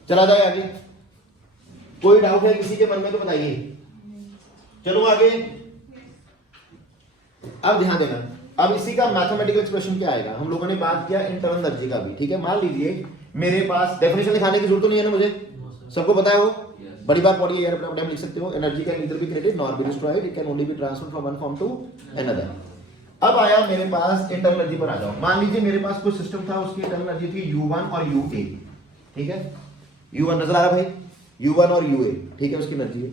चला जाए आगे। कोई डाउट है किसी के मन में तो बताइए। चलो आगे। अब ध्यान देना, अब इसी का मैथमेटिकल एक्सप्रेशन क्या आएगा। हम लोगों ने बात किया इंटरनल एनर्जी का भी, ठीक है। मान लीजिए मेरे पास, डेफिनेशन लिखाने की जरूरत तो नहीं है ना मुझे, सबको पता है वो, बड़ी बात पढ़िए यार, अपना टाइम लिख सकते हो। Energy can neither be created nor be destroyed, it can only be transferred from one form to another. अब आया मेरे पास इंटरनल एनर्जी पर आ जाओ। मान लीजिए मेरे पास कोई सिस्टम था, उसकी इंटरनल एनर्जी थी U1 और UA, ठीक है। U1 नजर आ रहा है भाई, U1 और UA, ठीक है, उसकी एनर्जी है।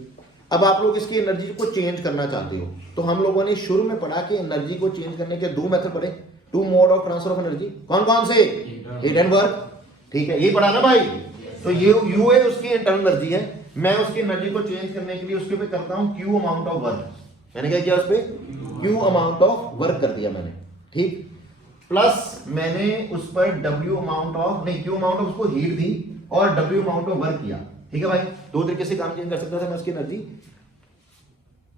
अब आप लोग इसकी एनर्जी को चेंज करना चाहते हो, तो हम लोगों ने शुरू में पढ़ा कि एनर्जी को चेंज करने के दो मेथड पढ़े, two mode of transfer of energy. कौन कौन से? हीट एंड वर्क, ठीक है, ये पढ़ा ना भाई। तो ये UA उसकी इंटरनल एनर्जी है, मैं उसकी एनर्जी को चेंज करने के लिए उसके पे करता हूं Q अमाउंट ऑफ वर्क। मैंने क्या किया, उस पे Q अमाउंट ऑफ वर्क कर दिया मैंने, ठीक। प्लस मैंने उस पर W अमाउंट ऑफ, नहीं, Q अमाउंट ऑफ उसको हीट दी और W अमाउंट ऑफ वर्क किया, ठीक है भाई। दो तरीके से काम चेंज कर सकता था मैं उसकी energy,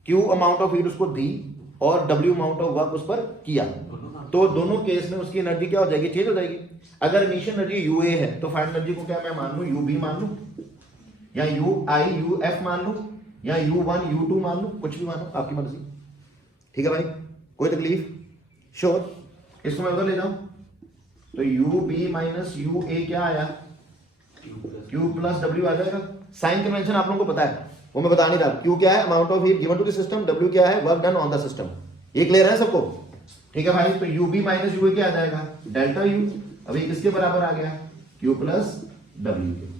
Q amount of heat उसको दी और W अमाउंट ऑफ वर्क उस पर किया, तो दोनों केस में उसकी एनर्जी क्या हो जाएगी, चेंज हो जाएगी। अगर इनिशियल एनर्जी UA है तो फाइनल एनर्जी को क्या मैं मान लूं, UB मान लूं, या UF मान लूं, या U1 U2 मान लूं, कुछ भी मान लो, आपकी मर्जी, ठीक है भाई, कोई तकलीफ? श्योर। इसको मैं उधर ले जाऊं तो UB माइनस UA क्या आया, Q प्लस W आ जाएगा। साइन कन्वेंशन आप लोगों को पता है, वो मैं बता नहीं रहा। Q क्या है, amount of heat given to the system, W क्या है, work done on the system. ये क्लियर है सबको? ठीक है भाई। तो UB माइनस UA क्या आ जाएगा, डेल्टा U। अभी किसके बराबर आ गया, Q प्लस W के।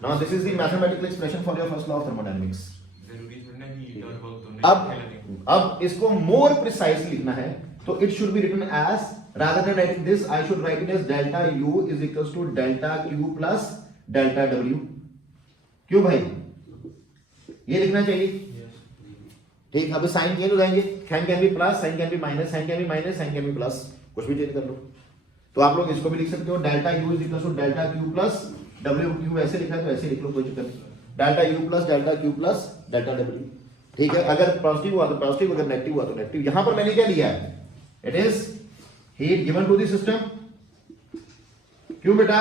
Now this is the mathematical expression for your first law of thermodynamics. अब इसको more precise लिखना है तो it should be written as, rather than writing this, I should write it as delta U is equals to delta Q plus delta W। क्यों भाई, ये लिखना चाहिए, ठीक। अब साइन चेंज हो जाएंगे, sign can be plus, sign can be minus, sign can be minus, sign can be plus, कुछ भी चेंज कर लो। तो आप लोग इसको भी लिख सकते हो, delta U is equal to delta Q plus W। Q ऐसे लिखा है तो ऐसे लिख लो, कोई चक्कर नहीं। Delta U plus delta Q plus delta W, ठीक है। अगर पॉजिटिव हुआ तो पॉजिटिव, अगर नेगेटिव हुआ तो नेगेटिव। यहां पर मैंने क्या लिया है, it is heat given to the system. क्यों बेटा,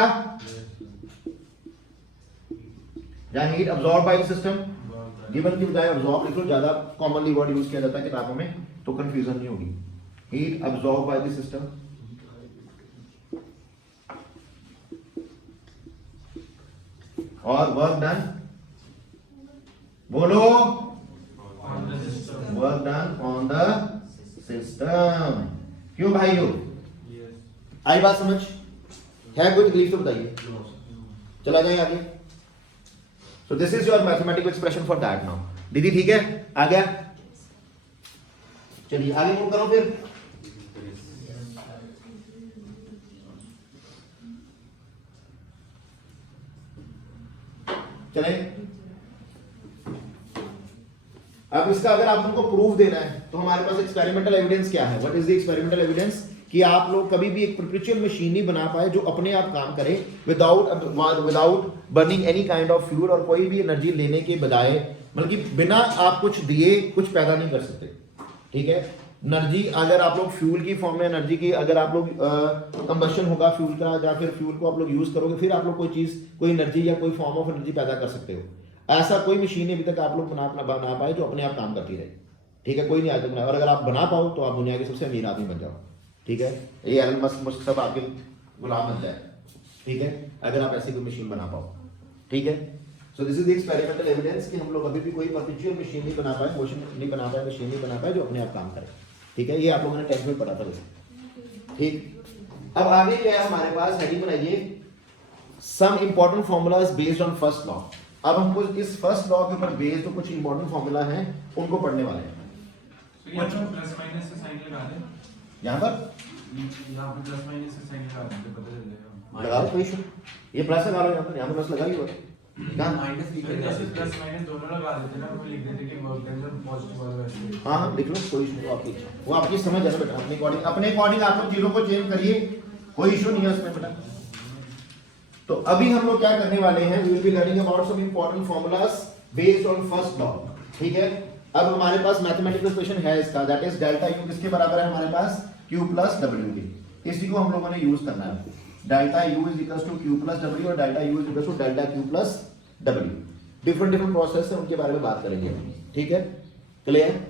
या heat absorb by the system, given की बजाय अब्सॉर्ब लिख लो, ज्यादा कॉमनली वर्ड यूज किया जाता है किताबों में, तो कंफ्यूजन नहीं होगी। Heat absorb by the system और वर्क डन, बोलो, work done on the system. क्यों भाइयों, आई बात समझ? है कोई तकलीफ तो बताइए, चला जाए आगे। So this is your mathematical expression for that now. दीदी ठीक है, आ गया, चलिए आगे मूव करो फिर। चले, अब इसका अगर आप उनको प्रूफ देना है तो हमारे पास एक्सपेरिमेंटल एविडेंस क्या है, what is the experimental evidence, कि आप लोग कभी भी एक परपेचुअल मशीन नहीं बना पाए जो अपने आप काम करे without burning any kind of fuel, और कोई भी एनर्जी लेने के बजाय, मतलब कि बिना आप कुछ दिए कुछ पैदा नहीं कर सकते, ठीक है। एनर्जी अगर आप लोग फ्यूल की फॉर्म में एनर्जी की, अगर आप लोग कंबशन होगा फ्यूल का, या फिर फ्यूल को आप लोग यूज करोगे, फिर आप लोग कोई चीज, कोई एनर्जी या कोई फॉर्म ऑफ एनर्जी पैदा कर सकते हो। ऐसा कोई मशीन अभी तक आप लोग बना पाए जो अपने आप काम करती रहे, ठीक है, कोई नहीं आज तक बनाया। और अगर आप बना पाओ तो आप दुनिया के सबसे अमीर आदमी बन जाओ, ठीक है। ये एलन मस्क सब आपके गुलाम बन जाए, ठीक है, अगर आप ऐसी कोई मशीन बना पाओ, ठीक है। So this is the experimental evidence कि हम लोग अभी भी कोई परपेचुअल मशीन नहीं बना पाए, मोशन नहीं बना पाए, मशीन नहीं बना पाए जो अपने आप काम करे, ठीक है। ये आप लोगों ने टेंथ में पढ़ा था वैसे, ठीक। अब आगे क्या है हमारे पास, हेडिंग बनाइए, some important formulas based on first law. अब हमको इस फर्स्ट लॉ के ऊपर बेस्ड जो कुछ इंपॉर्टेंट फॉर्मूला हैं उनको पढ़ने वाले हैं। तो यहाँ पर प्लस माइनस से साइन लगा दें, यहाँ पर प्लस माइनस से साइन लगा दें तो पता चल जाएगा। लगाओ कोई इशू, ये प्लस लगा लो, यहाँ पर प्लस लगा ही हुआ है, माइनस प्लस माइनस दोनों लगा देते ना, वो लिख देते कि वर्क डन जब पॉजिटिव वाला वैसे। हाँ लिख लो, कोई इशू, आपकी इच्छा, वो आपकी समझ है ना बेटा, अपने अकॉर्डिंग आप लोग चीजों को चेंज करिए, कोई इशू नहीं है उसमें बेटा, तो अभी हम लोग क्या करने वाले हैं, we will be learning about some important formulas based on first law, ठीक है। अब हमारे पास मैथमेटिकल इक्वेशन है इसका, दैट इज डेल्टा यू किसके बराबर है हमारे पास, q प्लस w के। इसी को हम लोगों ने यूज करना है, delta u is equal to q plus w और delta u is equal to delta q plus w। Different process है, उनके बारे में बात करेंगे, ठीक है, क्लियर।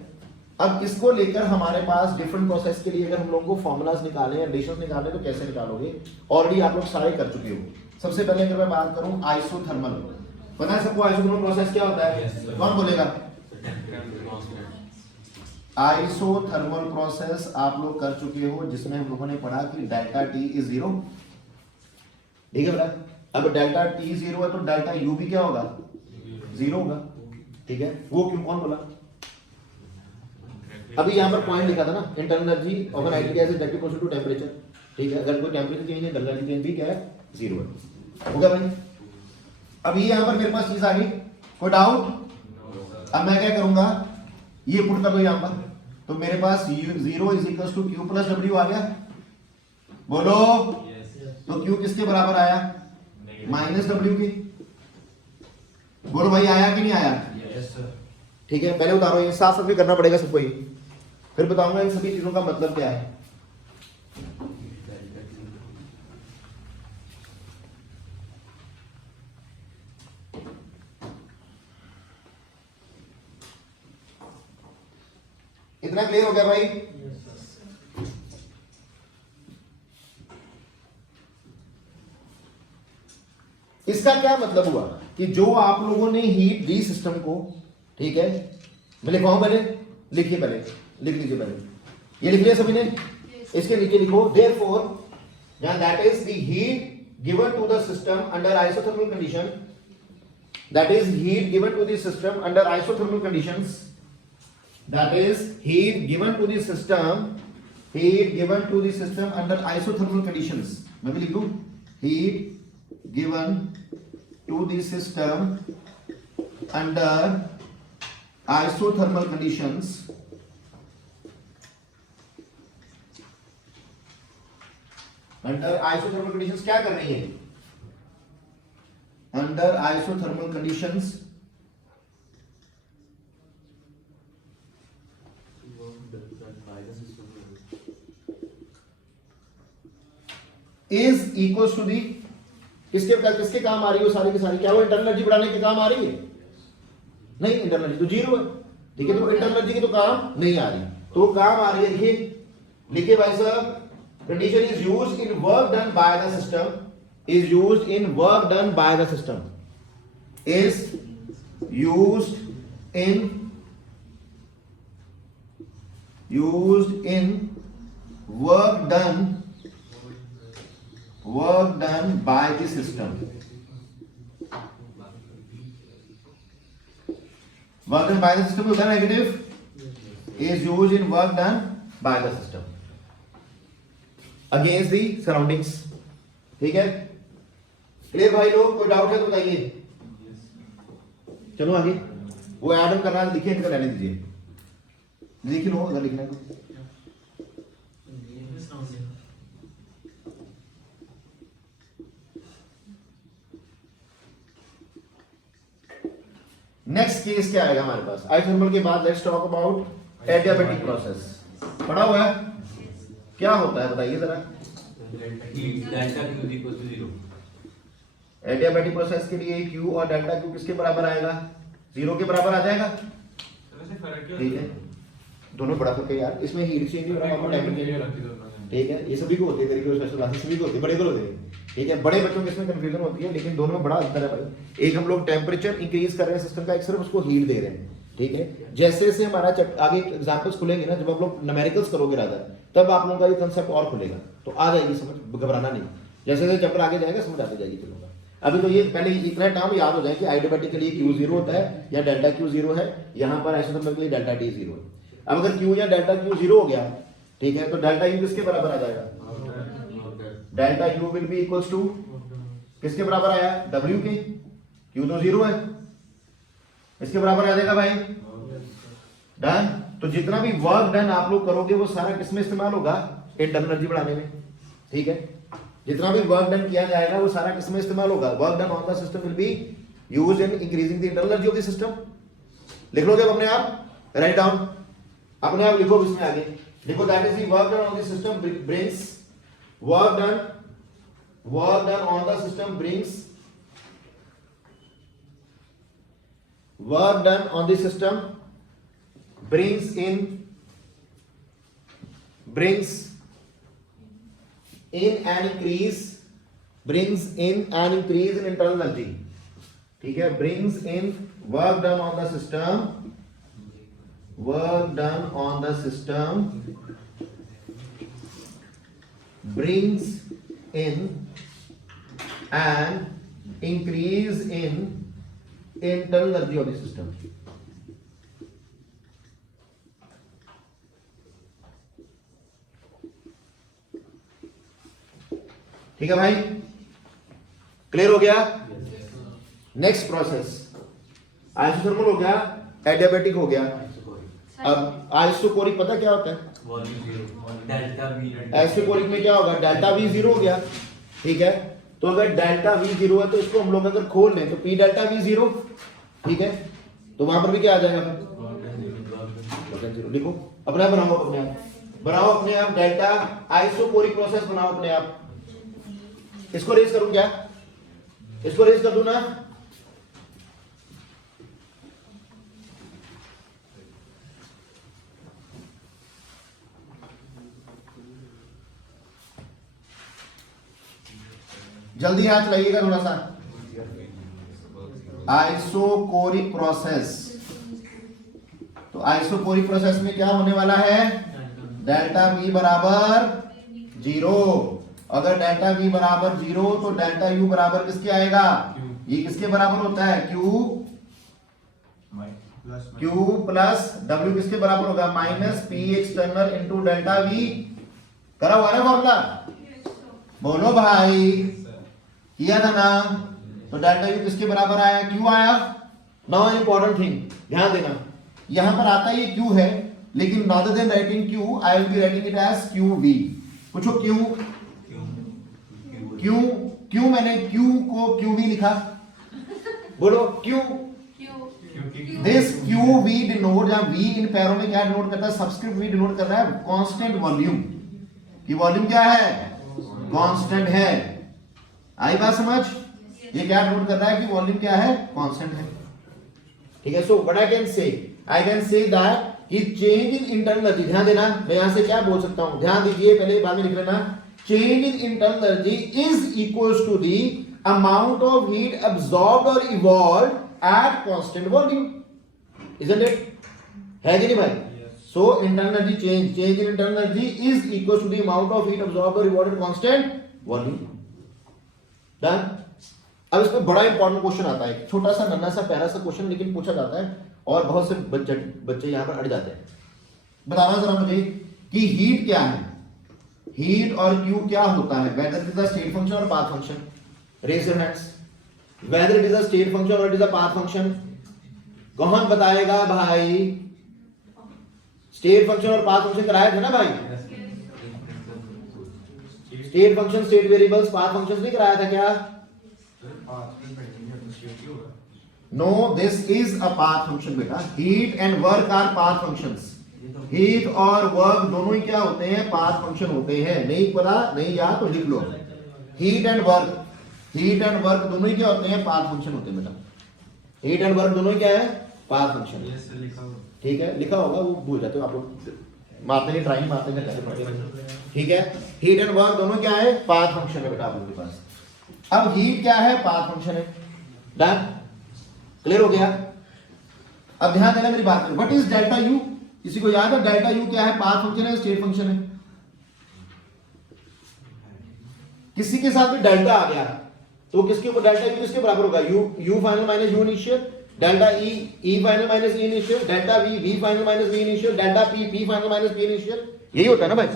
अब इसको लेकर हमारे पास डिफरेंट प्रोसेस के लिए अगर हम लोगों को फॉर्मूलाज निकाले हैं, रिलेशंस निकाले, तो कैसे निकालोगे, ऑलरेडी आप लोग सारे कर चुके हो। सबसे पहले अगर मैं बात करूं आइसोथर्मल, पता है सबको आइसोथर्मल प्रोसेस क्या होता है, कौन बोलेगा। आइसोथर्मल प्रोसेस आप लोग कर चुके हो, जिसमें हम लोगों ने पढ़ा कि डेल्टा टी इज 0, ठीक है बेटा। अब डेल्टा टी 0 है तो डेल्टा यू भी क्या होगा, 0 होगा, ठीक है। वो क्यों, कौन बोला। अभी यहाँ पर पॉइंट लिखा था ना, internal energy of an item is directly proportional to temperature, ठीक है। अगर कोई टेंपरेचर चेंज है, इंटरनल एनर्जी चेंज भी क्या है, 0 है, हो गया भाई। अब ये यहाँ पर मेरे पास चीज आ गई, कोई डाउट। अब मैं क्या करूंगा, ये पुट कर दो यहाँ पर, तो मेरे पास 0 is equal to q plus w आ गया, बोलो। तो q किसके बराबर आया, माइनस w के, बोलो भाई आया कि नहीं आया, ठीक है। पहले उतारो, ये साफ साफ भी करना पड़ेगा सबको, ही फिर बताऊंगा इन सभी चीजों का मतलब क्या है। इतना क्लियर हो गया भाई। इसका क्या मतलब हुआ कि जो आप लोगों ने हीट दी सिस्टम को, ठीक है, मैं लिखवाऊं पहले, लिखिए पहले, लिख लीजिए पहले, ये लिख लिया सभी ने, इसके नीचे लिखो therefore that is the heat given to the system under isothermal condition, that is heat given to the system under isothermal conditions, that is heat given to the system under isothermal conditions। मैं भी लिख दूं, heat given to the system under isothermal conditions क्या कर रही है, under isothermal conditions is equal to the, किसके काम आ रही है वो सारी की सारी, क्या वो इंटरनल एनर्जी बढ़ाने के काम आ रही है, नहीं, इंटरनल एनर्जी तो 0 है, ठीक है। तो इंटरनल एनर्जी की तो काम नहीं आ रही, तो काम आ रही है, लिखिए भाई साहब, condition is used in work done by the system, is used in work done by the system, is used in work done by the system, work done by the system होता है negative, is used in work done by the system against the surroundings, ठीक है, clear भाई लोग, कोई doubt है तो बताइए। चलो आगे, वो ऐड ऑन करना लिखिए, इनका रहने दीजिए, लिख लो अगर लिखना है तो। नेक्स्ट केस क्या आएगा हमारे पास, आइसोथर्मल के बाद let's talk about adiabatic process, पढ़ा हुआ है, क्या होता है बताइए जरा। एडियाबैटिक प्रोसेस के लिए Q और डेल्टा Q किसके बराबर आएगा, 0 के बराबर आ जाएगा, ठीक है। दोनों बड़ा फर्क है यार, इसमें हीट चेंज हो रहा है, टेम्परेचर, ठीक है। ये सभी को होती है, तरीके स्पेशल क्लासेस सभी को होती है, बड़े को होते हैं, ठीक है। बड़े बच्चों के इसमें कंफ्यूजन होती है, लेकिन दोनों में बड़ा अंतर है भाई। एक हम लोग टेम्परेचर इंक्रीज कर रहे हैं सिस्टम का, एक सिर्फ उसको हीट दे रहे हैं, ठीक है। जैसे जैसे हमारा आगे एग्जांपल्स खुलेंगे ना, जब आप लोग न्यूमेरिकल्स करोगे राधा, तब आप लोगों का ये कंसेप्ट और खुलेगा, तो आ जाएगी समझ, घबराना नहीं। जैसे जैसे चैप्टर आगे जाएगा समझ आती जाएगी चलो। अभी तो ये पहले इतना टर्म याद हो जाए कि आइडियाबैटिक के लिए Q 0 होता है या डेल्टा Q 0 है, यहाँ पर आइसोथर्मल के लिए डेल्टा T 0 है। अब अगर Q या डेल्टा Q 0 हो गया, ठीक है, तो डेल्टा U किसके बराबर आ जाएगा, delta U will be equals to किसके बराबर आया, W के, Q तो 0 है, इसके बराबर आ जाएगा भाई, डन। तो जितना भी वर्क डन आप लोग करोगे वो सारा किसमें इस्तेमाल होगा, इंटरनल एनर्जी बढ़ाने में, ठीक है। जितना भी वर्क डन किया जाएगा वो सारा किस में इस्तेमाल होगा? Work done on the system will be used in increasing the internal energy of the system. लिख लोगे अपने आप, राइट डाउन, अपने आप लिखो इसमें आगे, देखो that is the work done on the system brings work done on the system brings work done on the system brings in an increase in internal energy, ठीक है, brings in work done on the system brings in an increase in internal energy of the system। ठीक है भाई, clear हो गया? Next process isothermal हो गया, adiabatic हो गया। अब आइसोकोरिक पता क्या होता है? आइसोकोरिक में क्या होगा? डेल्टा वी जीरो हो गया, ठीक है। तो अगर डेल्टा वी जीरो है तो इसको हम लोग अगर खोल लें तो पी डेल्टा वी जीरो, ठीक है, तो वहां पर भी क्या आ जाएगा? जीरो लिखो, अपने आप बनाओ, अपने आप डेल्टा आइसोकोरिक प्रोसेस बनाओ अपने आप। इसको रेज करूं क्या? इसको रेज कर दूं ना? जल्दी हाथ लगाइएगा थोड़ा सा। आइसोकोरिक प्रोसेस, तो आइसोकोरिक प्रोसेस में क्या होने वाला है? डेल्टा वी बराबर जीरो। अगर डेल्टा वी बराबर जीरो तो डेल्टा यू बराबर किसके आएगा? ये किसके बराबर होता है? क्यू प्लस डब्ल्यू किसके बराबर होगा? Minus P external into delta we. करा हुआ ना फॉर्मूला? बोलो भाई, किया था ना? तो डेल्टा यू किसके बराबर आया? क्यू आया। नाउ इंपॉर्टेंट थिंग ध्यान देना, यहां पर आता है ये क्यू है, लेकिन rather than writing Q I will be writing it as Q V. पूछो क्यू क्यू क्यू मैंने क्यू को क्यू वी लिखा, बोलो Q. This Q V denote, जहां वी इन पैरों में क्या डिनोट करता है? सब्सक्रिप्ट वी डिनोट कर रहा है कांस्टेंट वॉल्यूम। कि वॉल्यूम क्या है? कांस्टेंट है। आई बात समझ? ये क्या डिनोट कर रहा है कि वॉल्यूम क्या है? कांस्टेंट है, ठीक है। So what I can say that कि चेंज इन इंटरनल एनर्जी, ध्यान देना मैं यहां से क्या बोल सकता हूं, ध्यान दीजिए, पहले बाद में लिख लेना। Change in internal energy is equals to the amount of heat absorbed और evolved at constant volume, isn't it? है कि नहीं भाई? So internal energy change in internal energy is equals to the amount of heat absorbed और evolved at constant volume. Done. अब इसमें बड़ा important question आता है, छोटा सा नन्हा सा प्यारा सा क्वेश्चन, लेकिन पूछा जाता है और बहुत से बच्चे यहां पर अड़ जाते हैं। बताना जरा मुझे कि हीट क्या है? हीट और क्यू क्या होता है? Whether it is a state function और path function? Raise your hands. Whether it is a state function और it is a path function? कौन बताएगा भाई? स्टेट फंक्शन और पाथ फंक्शन कराया था ना भाई? State function, state variables, path functions नहीं कराया था क्या? No, this is a path function बेटा। Heat and work are path functions. Heat और वर्क दोनों ही क्या होते हैं? पाथ फंक्शन होते हैं। नहीं पता, नहीं याद तो लिख लो। हीट एंड वर्क दोनों ही क्या होते हैं? पाथ फंक्शन होते हैं बेटा। हीट एंड वर्क दोनों ही क्या है? Path function. ठीक है, लिखा होगा, वो भूल जाते हो आप लोग, मारते नहीं, ट्राई मारते हैं, ठीक है। हीट एंड वर्क दोनों क्या है? पाथ फंक्शन है बेटा आप लोगों के पास। अब हीट क्या है? पाथ फंक्शन है। डन, क्लियर हो गया? अब ध्यान देना मेरी बात में। What is delta U? किसी को याद है डेल्टा यू क्या है? पाथ फंक्शन है, स्टेट फंक्शन है? किसी के साथ भी डेल्टा आ गया तो किसके ऊपर डेल्टा यू किसके बराबर होगा? U final minus U initial, delta E final minus E initial, delta V final minus V initial, delta P final minus P initial. यही होता है ना भाई?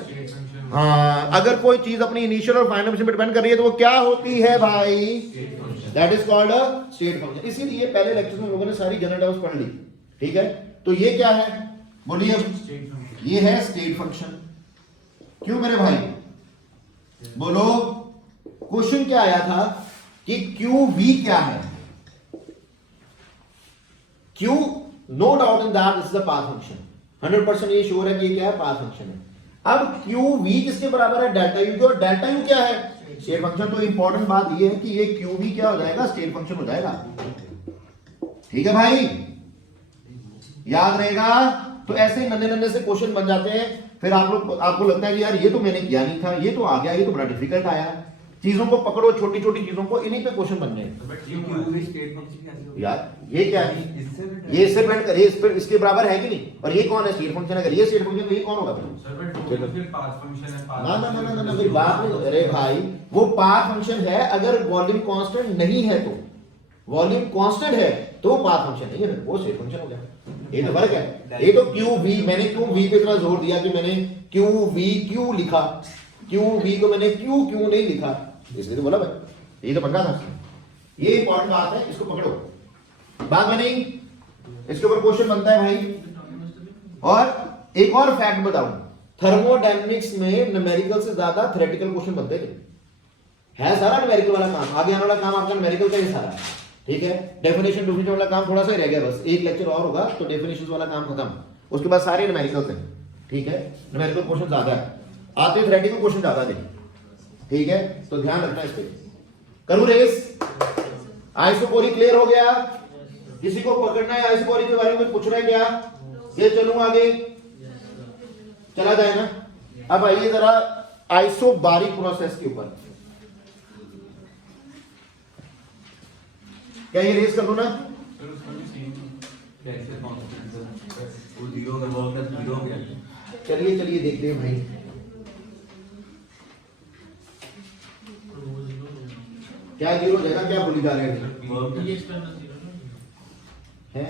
हाँ, अगर कोई चीज अपनी इनिशियल और फाइनल में डिपेंड कर रही है तो वो क्या होती है भाई? That is called a state function. इसीलिए पहले लेक्चर में लोगों ने सारी जनरल टर्म्स पढ़ ली, ठीक है। तो ये क्या है बोलिए? ये है स्टेट फंक्शन। क्यों मेरे भाई? बोलो, क्वेश्चन क्या आया था कि क्यू वी क्या है, Q no doubt in that this is a path function, 100% ये श्योर है कि ये क्या है, पाथ फंक्शन है। अब क्यू वी किसके बराबर है, डेल्टा यू के, और डेल्टा यू क्या है, स्टेट फंक्शन। तो इंपॉर्टेंट बात ये है कि ये क्यू वी क्या हो जाएगा, स्टेट फंक्शन हो जाएगा। ठीक है भाई, याद रहेगा। तो ऐसे नन्हे नन्हे से क्वेश्चन बन जाते हैं, फिर आपको लगता है कि यार ये तो मैंने किया नहीं था, ये तो आ गया, ये तो बड़ा डिफिकल्ट आया। चीजों को पकड़ो, छोटी छोटी चीजों को, इन्हीं पे क्वेश्चन बनने हैं। यार ये क्या है, ये इससे डिपेंड करे, इस पर इसके बराबर है कि नहीं, और ये कौन है, स्टेट फंक्शन। अगर ये स्टेट फंक्शन तो ये कौन होगा फिर पाथ फंक्शन है, ना ना ना ना ना कोई बात नहीं। अरे भाई वो पाथ फंक्शन है अगर वॉल्यूम कांस्टेंट नहीं है, तो वॉल्यूम कांस्टेंट है तो पाथ फंक्शन नहीं है, फिर वो स्टेट फंक्शन हो गया। ये तो फर्क है। ये तो क्यू वी, मैंने क्यू वी पे इतना जोर दिया कि मैंने क्यू वी क्यू लिखा, क्यू वी को मैंने क्यू क्यू नहीं लिखा, इसलिए तो बोला भाई, ये तो पंगा था। ये इंपॉर्टेंट बात है, इसको पकड़ो, बात बनी। इसके ऊपर क्वेश्चन बनता है भाई। और एक और फैक्ट बताऊं, थर्मोडायनेमिक्स में न्यूमेरिकल से ज्यादा थ्योरेटिकल क्वेश्चन बनते हैं। सारा न्यूमेरिकल वाला काम, आगे आने वाला काम आपका न्यूमेरिकल का ही सारा है। ठीक है, डेफिनेशन डेफिनेशन वाला काम थोड़ा सा ही रह गया, बस एक लेक्चर और होगा तो डेफिनेशन वाला काम खत्म, उसके बाद सारे न्यूमेरिकल्स हैं। ठीक है, न्यूमेरिकल क्वेश्चन ज्यादा है, आते थ्योरेटिकल क्वेश्चन ज्यादा नहीं। ठीक है, तो ध्यान रखना इस पे। करूं रेस, आइसोकोरी क्लियर हो गया, किसी को पकड़ना है आइसोकोरी के बारे में, पूछ रहे क्या, ये चलूं आगे, चला जाए ना। अब आइए जरा आइसोबारिक प्रोसेस के ऊपर, क्या ये रेस कर लो ना। फिर उसका भी सेम कैसे वो जीरो का बहुत जीरो हो गया। चलिए चलिए देखते हैं भाई, क्या जीरो हो जाएगा, क्या भूल जा रहे हैं हैं?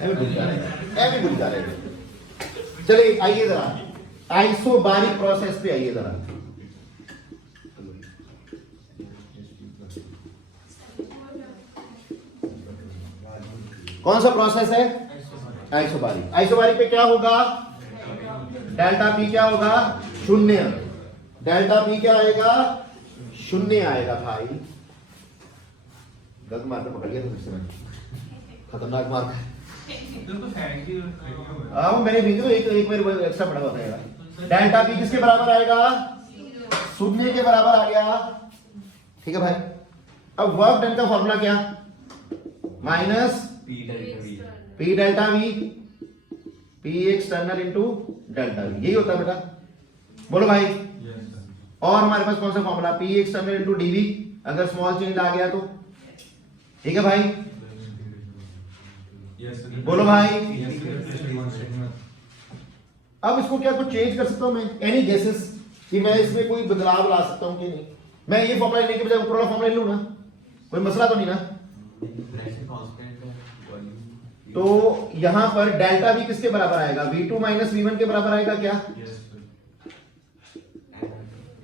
ऐਵੇਂ भूल जा रहे हैं, ऐਵੇਂ भूल जा रहे हैं। चलिए आइए जरा आइसोबारिक प्रोसेस पे आइए जरा। कौन सा प्रोसेस है, आइसोबारिक। आइसोबारिक पे क्या होगा, डेल्टा पी क्या होगा, शून्य। डेल्टा पी क्या आएगा, शून्य आएगा भाई। गलत मार्कर पकड़ लिया तो खतरनाक मार्कर। मैंने भेजी तो एक मेरे एक्स्ट्रा पड़ा हुआ था। डेल्टा पी किसके बराबर आएगा, शून्य के बराबर आ गया। ठीक है भाई, अब वर्क डन का फॉर्मूला क्या, minus P delta we, P external into delta we, यही होता है बेटा, बोलो भाई। और हमारे पास कौन सा formula, P external into d V, अगर स्मॉल चेंज आ गया तो। ठीक है भाई, बोलो भाई। अब इसको क्या कुछ चेंज कर सकता हूं मैं, एनी गेसेस कि मैं इसमें कोई बदलाव ला सकता हूं कि नहीं। मैं ये फॉर्मूला लेने के बजाय ऊपर वाला फॉर्मूला ले लूं ना, कोई मसला तो नहीं ना। तो यहां पर डेल्टा वी किसके बराबर आएगा, v2 माइनस v1 के बराबर आएगा क्या,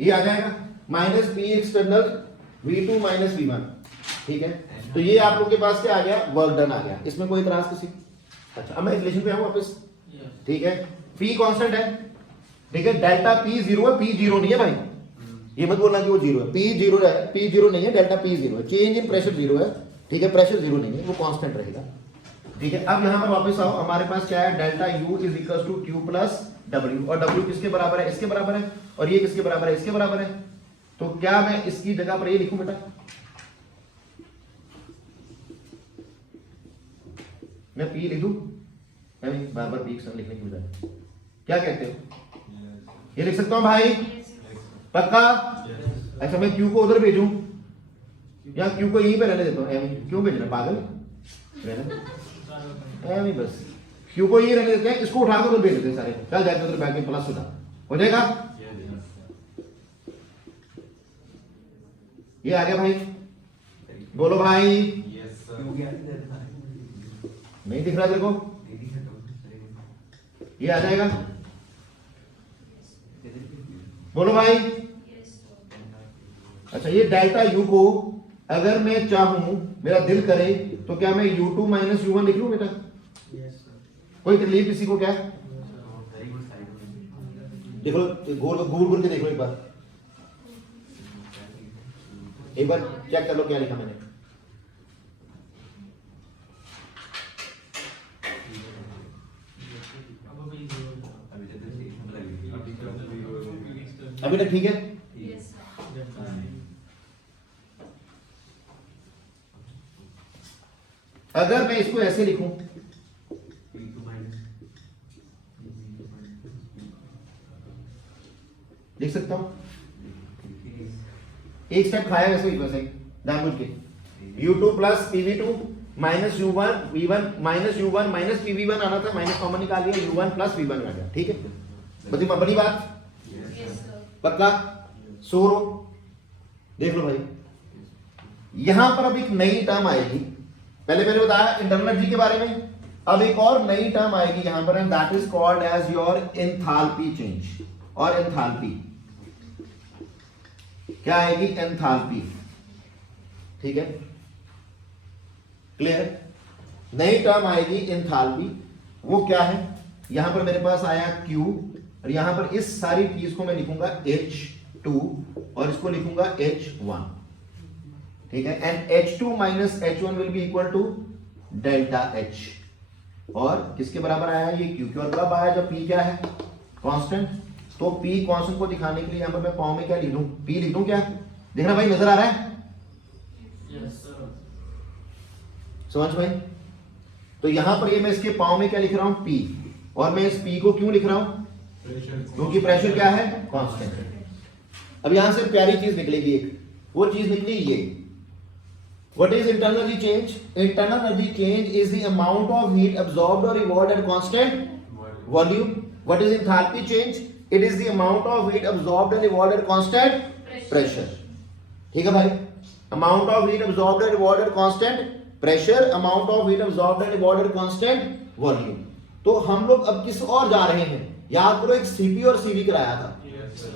ये आ जाएगा, minus P external v2 minus v1। ठीक है, तो ये आप लोग के पास क्या आ गया, वर्क डन आ गया। इसमें कोई इतराज किसी। अच्छा, अब मैं रिलेशन पे आऊं वापस। ठीक है, p कांस्टेंट है। ठीक है, डेल्टा p जीरो है, p जीरो नहीं है भाई, ये मत बोलना कि वो जीरो है, p जीरो है, p जीरो नहीं है, डेल्टा p जीरो है। चेंज इन प्रेशर जीरो है। ठीक है, प्रेशर जीरो नहीं है, वो कांस्टेंट रहेगा। ठीक है, अब यहां पर वापस आओ, हमारे पास क्या है, delta u is equal to q plus w, और w किसके बराबर है, इसके बराबर है, और ये किसके बराबर है, इसके बराबर है। तो क्या मैं इसकी जगह पर ये लिखूं बेटा, मैं p लिख दूं, मैं बार बार p एक्सटर्नल लिखने की बजाय क्या कहते हो, ये लिख सकता हूं भाई, पक्का। अच्छा, मैं q को उधर भेजूं या q को यहीं पे रहने देता हूं, क्यों भेजना, पागल रहने नहीं, बस क्यू को ये रहने देते हैं, इसको उठा कर भेज देते हैं सारे, चल जाएगा उधर बैक में प्लस हो जाएगा। ये आ गया भाई, बोलो भाई। नहीं दिख रहा तेरे को, ये आ जाएगा, बोलो भाई। अच्छा, ये डेल्टा यू को अगर मैं चाहूं, मेरा दिल करे, तो क्या मैं u2 माइनस u1 लिख लूं बेटा, कोई तकलीफ किसी को क्या, देख लो, गोल गोल के देख लो एक बार, एक बार चेक कर लो क्या लिखा मैंने। अभी तक ठीक है? Yes, sir. अगर मैं इसको ऐसे लिखूं, लिख सकता हूं? एक स्टेप खाया वैसे ही जानबूझ के। u2 plus pv2 minus u1 v1 minus u1 minus pv1 आना था, माइनस कॉमन निकाल लिया, u1 प्लस v1 आ गया। ठीक है, बड़ी बात, Yes, sir. पक्का? सोरो देख लो भाई, यहां पर अब एक नई टर्म आएगी। पहले मैंने बताया इंटरनल एनर्जी के बारे में, अब एक और नई टर्म आएगी यहां पर, and that is called as your enthalpy change. और एंथैल्पी क्या आएगी? एंथैल्पी। ठीक है, क्लियर? नई टर्म आएगी एंथैल्पी। वो क्या है? यहां पर मेरे पास आया Q, और यहां पर इस सारी चीज को मैं लिखूंगा H2 और इसको लिखूंगा H1। ठीक है, and H2 minus H1 will be equal to delta H। और किसके बराबर आया ये? Q के। और कब आया? जब P क्या है? कांस्टेंट। तो P कांस्टेंट को दिखाने के लिए यहां पर मैं पाँव में क्या लिख दूं? P लिख दूं क्या? देखना भाई, नजर आ रहा है? समझ भाई? तो यहां पर ये मैं इसके पाँव में क्या लिख रहा हूं? P। और मैं इस P को क्यों लिख रहा हूं? क्योंकि प्रेशर क्या है? कांस्टेंट है। अब यहां से प्यारी चीज निकलेगी एक, वो चीज निकली ये। What is internal energy change? Internal energy change is the amount of heat absorbed or evolved at constant volume. What is enthalpy change? It is the amount of heat absorbed and evolved at constant pressure. ठीक है भाई? Amount of heat absorbed and evolved at constant pressure, amount of heat absorbed and evolved at constant volume. तो हम लोग अब किस और जा रहे हैं? याद करो, एक CP और CV कराया था।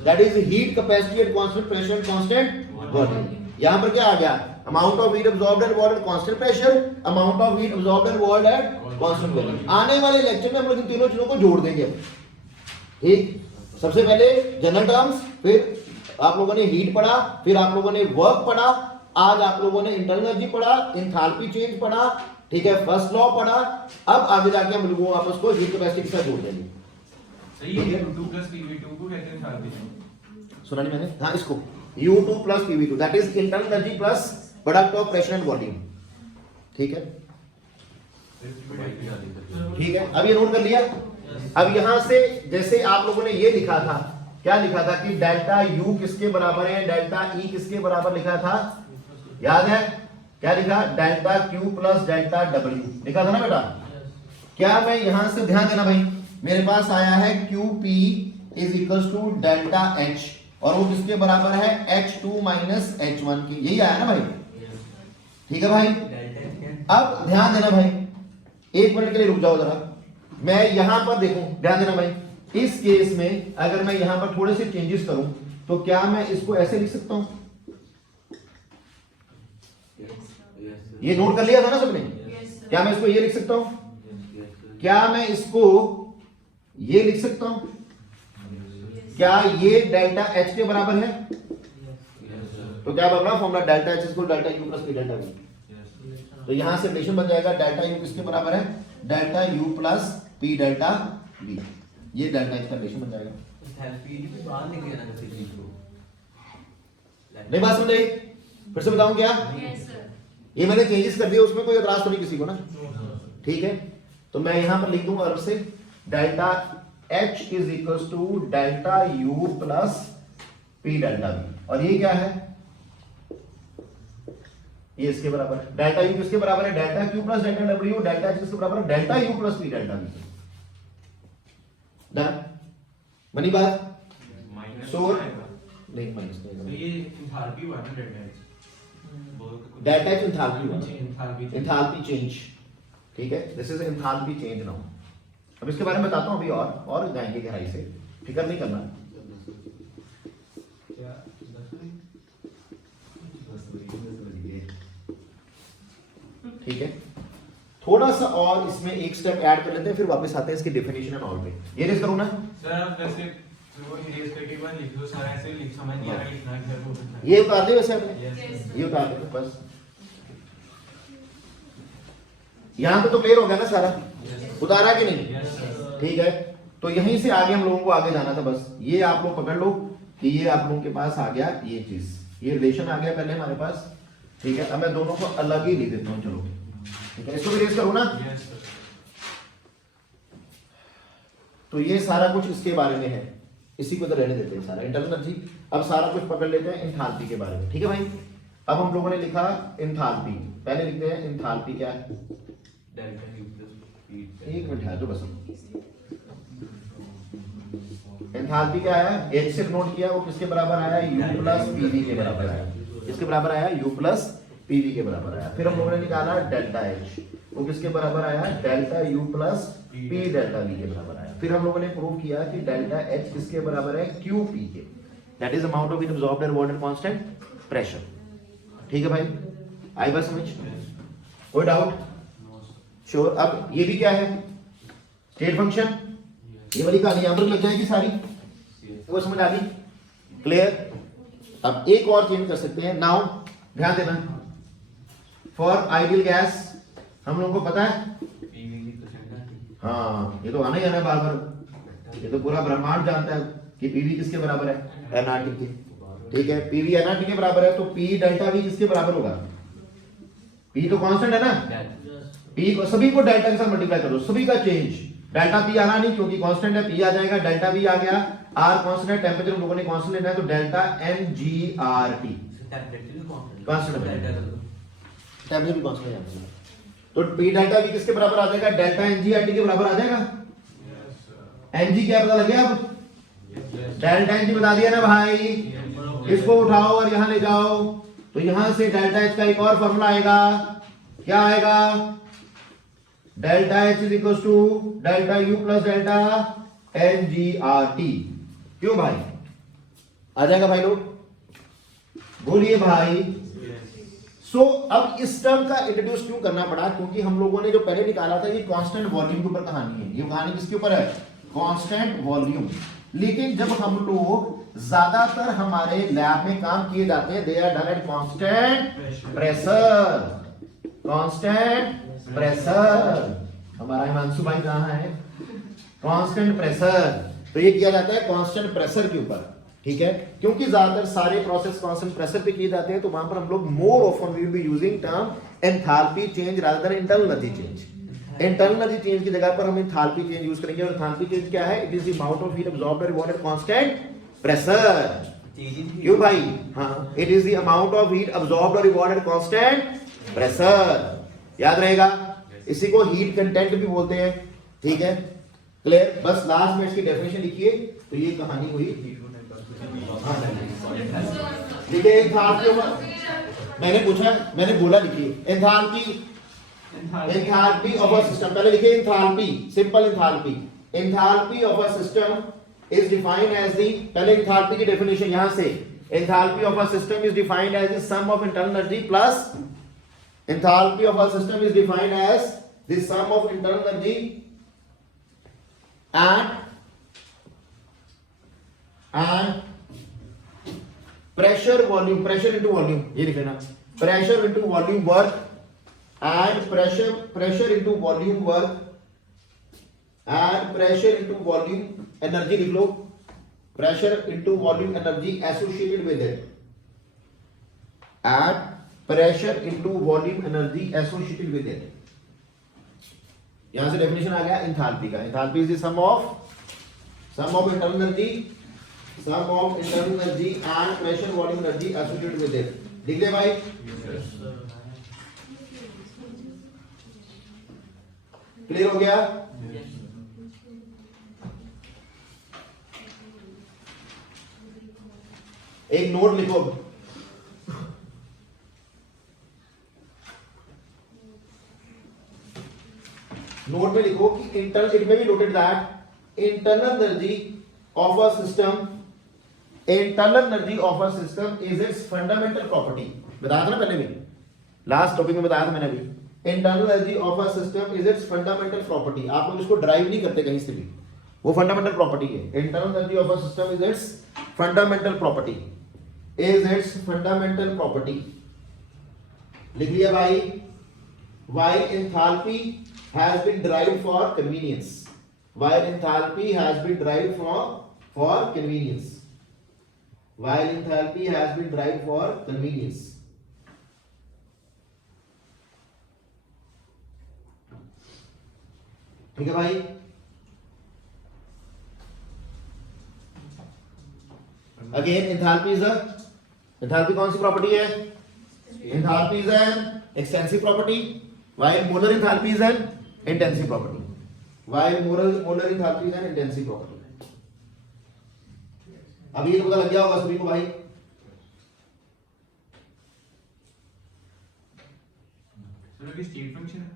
That is heat capacity at constant pressure and constant volume. यहाँ पर क्या आ गया? Amount of heat absorbed and evolved at constant pressure, amount of heat absorbed and evolved at constant volume. आने वाले लेक्चर में हम लोग इन तीनों चीजों को जोड़ देंगे। ठीक, सबसे पहले जनरल टर्म्स, फिर आप लोगों ने हीट पढ़ा, फिर आप लोगों ने वर्क पढ़ा, आज आप लोगों ने इंटरनल एनर्जी पढ़ा, एंथैल्पी चेंज पढ़ा। ठीक है, फर्स्ट लॉ पढ़ा। अब आगे जाके हम लोगों आपस को हीट कैपेसिटी के साथ जोड़ देंगे। सही है, u2 plus pv2 को कहते हैं एंथैल्पी। सुना नहीं मैंने? हाँ, इसको u2 plus pv2 that is internal energy plus product of pressure and volume. ठीक है, ठीक है, अब ये नोट कर लिया। अब यहां से जैसे आप लोगों ने ये लिखा था, क्या लिखा था कि डेल्टा U किसके बराबर है, डेल्टा E किसके बराबर लिखा था? याद है क्या लिखा? Delta Q plus delta W लिखा था ना बेटा? क्या मैं यहां से, ध्यान देना भाई, मेरे पास आया है QP is equals to delta H, और वो किसके बराबर है? H2 माइनस H1 की। यही आया ना भाई? ठीक है भाई? अब ध्यान देना भाई, एक मिनट के लिए रुक जाओ जरा। मैं यहां पर देखूं, ध्यान देना भाई, इस केस में अगर मैं यहां पर थोड़े से चेंजेस करूं तो क्या मैं इसको ऐसे लिख सकता हूं? ये नोट कर लिया था ना सबने? क्या मैं इसको ये लिख सकता हूं? क्या मैं इसको ये लिख सकता हूं? क्या ये डेल्टा H के बराबर है? तो क्या बन formula? Delta H equal delta U plus P delta V। तो यहां से रिलेशन बन जाएगा, डेल्टा U किसके बराबर है? Delta U plus P delta V। ये डेल्टा H का रिलेशन बन जाएगा। नहीं बात समझ आई? फिर से बताऊं क्या? Yes, sir. ये मैंने चेंजेस कर दिए, उसमें कोई एतराज तो नहीं किसी को ना? ठीक है, तो मैं यहां पर लिख दूंगा अलग से, delta H is equal to delta U plus P delta V। और ये क्या है? ये इसके बराबर है। डेल्टा U किसके बराबर है? Delta Q plus delta W। Delta H किसके बराबर है? Delta U plus P delta V। Done? बनी बात? माइनस सोर आएगा। नहीं, माइनस तो नहीं, ये एंथैल्पी हुआ ना delta H। Delta H enthalpy हुआ, एंथैल्पी एंथैल्पी चेंज। ठीक है, this is enthalpy change now. अब इसके बारे में बताता हूं अभी, और जाएंगे गहराई से, फिक्र नहीं करना। ठीक है, थोड़ा सा और इसमें एक स्टेप ऐड कर लेते हैं, फिर वापस आते हैं इसकी डेफिनेशन एंड ऑल पे। ये रेस करूं ना? सर आप वैसे तो वो इरेज करके एक बार लिख लो सारा, ऐसे लिख समझ नहीं आ रहा लिखना क्या है। ये उतार दिया वैसे आपने, Yes. ये उतार दो बस। यहाँ पे तो क्लियर हो गया ना सारा, उतारा कि नहीं? Yes, sir. ठीक है, तो यहीं से आगे हम लोगों को आगे जाना था बस। ये आप लोग पकड़ लो कि ये आप लोगों के पास आ गया ये चीज, ये रिलेशन आ गया पहले हमारे पास। ठीक है, अब मैं दोनों को अलग ही लिख देता हूँ, चलो ठीक है, इसको भी रेस करो ना। Yes, sir. तो ये सारा कुछ इसके बारे में है, इसी को तो रहने देते हैं सारा इंटरनल एनर्जी। अब सारा कुछ पकड़ लेते हैं एंथैल्पी के बारे में। ठीक है भाई, अब हम लोगों ने लिखा एंथैल्पी, पहले लिखते हैं एंथैल्पी क्या है। Delta U plus P. एक मिनट है तो बस, एंथैल्पी क्या है, एच से नोट किया, वो किसके बराबर आया, U प्लस पीवी के बराबर आया। किसके बराबर आया, U प्लस पीवी के बराबर आया। फिर हम लोगों ने निकाला डेल्टा एच, वो किसके बराबर आया, delta U plus P delta we के बराबर आया। फिर हम लोगों ने प्रूव किया कि डेल्टा एच किसके बराबर है, क्यू पी के, that is amount of heat absorbed and water constant pressure. ठीक है भाई, आई बात समझ, कोई डाउट? श्योर। अब ये भी क्या है, स्टेट फंक्शन, ये वाली कहानी यहां पर लग जाएगी सारी, वो समझ आ गई, क्लियर। अब एक और चेंज कर सकते हैं, नाउ ध्यान देना, फॉर आइडियल गैस हम लोगों को पता है, पीवी की परसेंटेज। हाँ ये तो आना ही आना है बार बार, ये तो पूरा ब्रह्मांड जानता है कि पीवी किसके बराबर है, एनआरटी के। ठीक है, पीवी एनआरटी के बराबर है, तो पी डेल्टा वी किसके बराबर होगा, पी तो कांस्टेंट है ना, पी को सभी को डेल्टा के साथ मल्टीप्लाई करो, सभी का चेंज, डेल्टा पी आना नहीं क्योंकि कांस्टेंट है, पी आ जाएगा, डेल्टा वी आ गया, आर कांस्टेंट है, टेंपरेचर हम लोगों ने कांस्टेंट लेना है, तो delta N G R T constant है, टेंपरेचर भी कांस्टेंट है। तो पी डेल्टा वी किसके बराबर आ जाएगा, delta N G R T के बराबर आ जाएगा। Yes, sir. एन जी क्या पता लग गया अब, Yes. डेल्टा एन जी बता दिया ना भाई, इसको उठाओ और यहां ले जाओ, तो यहां से डेल्टा एच का एक और फॉर्मूला आएगा, क्या आएगा, delta H is equal to delta U plus delta N G R T. क्यों भाई, आ जाएगा भाई लोग, बोलिए भाई। सो अब इस टर्म का इंट्रोड्यूस क्यों करना पड़ा, क्योंकि हम लोगों ने जो पहले निकाला था ये कांस्टेंट वॉल्यूम के ऊपर कहानी है, ये कहानी किसके ऊपर है, कांस्टेंट वॉल्यूम। लेकिन जब हम लोग ज्यादातर हमारे लैब में काम किए जाते हैं, they are done at constant pressure, constant pressure. हमारा हिमांशु भाई कहाँ है, कांस्टेंट प्रेशर, तो ये किया जाता है कांस्टेंट प्रेशर के ऊपर। ठीक है, क्योंकि ज्यादातर सारे प्रोसेस कांस्टेंट प्रेशर पे किए जाते हैं, तो वहां पर हम लोग more often we will be using term enthalpy change rather than internal energy change. Internal energy change की जगह पर हम एंथैल्पी चेंज यूज करेंगे, और एंथैल्पी चेंज क्या है, it is the amount of heat absorbed and water constant pressure. क्यों भाई, हाँ, it is the amount of heat absorbed और वाटर कांस्टेंट प्रेशर, याद रहेगा। इसी को हीट कंटेंट भी बोलते हैं। ठीक है, क्लियर। बस लास्ट में इसकी डेफिनेशन लिखिए, तो ये कहानी हुई। देखिए एंथैल्पी, मैंने पूछा, मैंने बोला लिखिए enthalpy, enthalpy of a system, पहले लिखिए enthalpy, simple enthalpy, enthalpy of a system is defined as the, पहले एंथैल्पी की डेफिनेशन यहां से, enthalpy of a system is defined as the sum of internal energy plus, enthalpy of a system is defined as the sum of internal energy and pressure volume, pressure into volume, ये लिख लेना, pressure into volume work and pressure into volume work and pressure into volume energy लिख लो, pressure into volume energy associated with it and pressure into volume energy associated with it। यहां से definition आ गया enthalpy का, enthalpy is the sum of internal energy, sum of internal energy and pressure volume energy associated with it. लिख ले भाई, clear हो गया। एक नोट लिखो, नोट में लिखो कि इंटरनल, इट में भी noted that internal energy of a system, internal energy of a system is its fundamental property. बताया था ना पहले भी, लास्ट टॉपिक में बताया था मैंने भी, internal energy of a system is its fundamental property. आप लोग इसको ड्राइव नहीं करते कहीं से भी, वो फंडामेंटल प्रॉपर्टी है। Internal energy of a system is its fundamental property, is its fundamental property. लिख लिया भाई। while enthalpy has been derived for convenience, while enthalpy has been derived for convenience, while enthalpy has been derived for convenience, ठीक है भाई। Again enthalpy is enthalpy कौन सी property है? Enthalpy is an extensive property, while molar enthalpy is an intensive property, while molar enthalpy is an intensive property। अभी ये तो पता लग गया होगा सभी को भाई। सर ये स्टेट फंक्शन है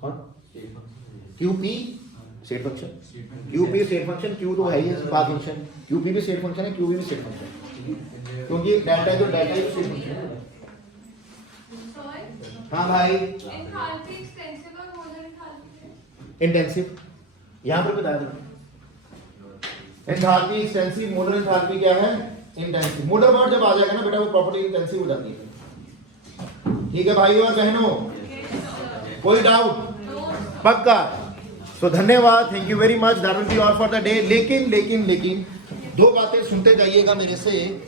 कौन? QP state function, QP state function, Q तो है ही पाथ फंक्शन, QP भी स्टेट फंक्शन है, QV भी स्टेट फंक्शन है, क्योंकि डेल्टा जो डेल्टा ही स्टेट फंक्शन है। हाँ भाई एंथैल्पी एक्सटेंसिव और मोलर एंथैल्पी इंटेंसिव यहाँ पर बता दो। एंथैल्पी एक्सटेंसिव, मोलर एंथैल्पी क्या है? इंटेंसिव। मोलर वर्ड जब आ जाएगा ना बेटा वो प्रॉपर्टी इंटेंसिव हो जाती है। ठीक है भाई और बहनों, कोई डाउट? पक्का। सो धन्यवाद, thank you very much, that will be all for the day. लेकिन दो बातें सुनते जाइएगा मेरे से।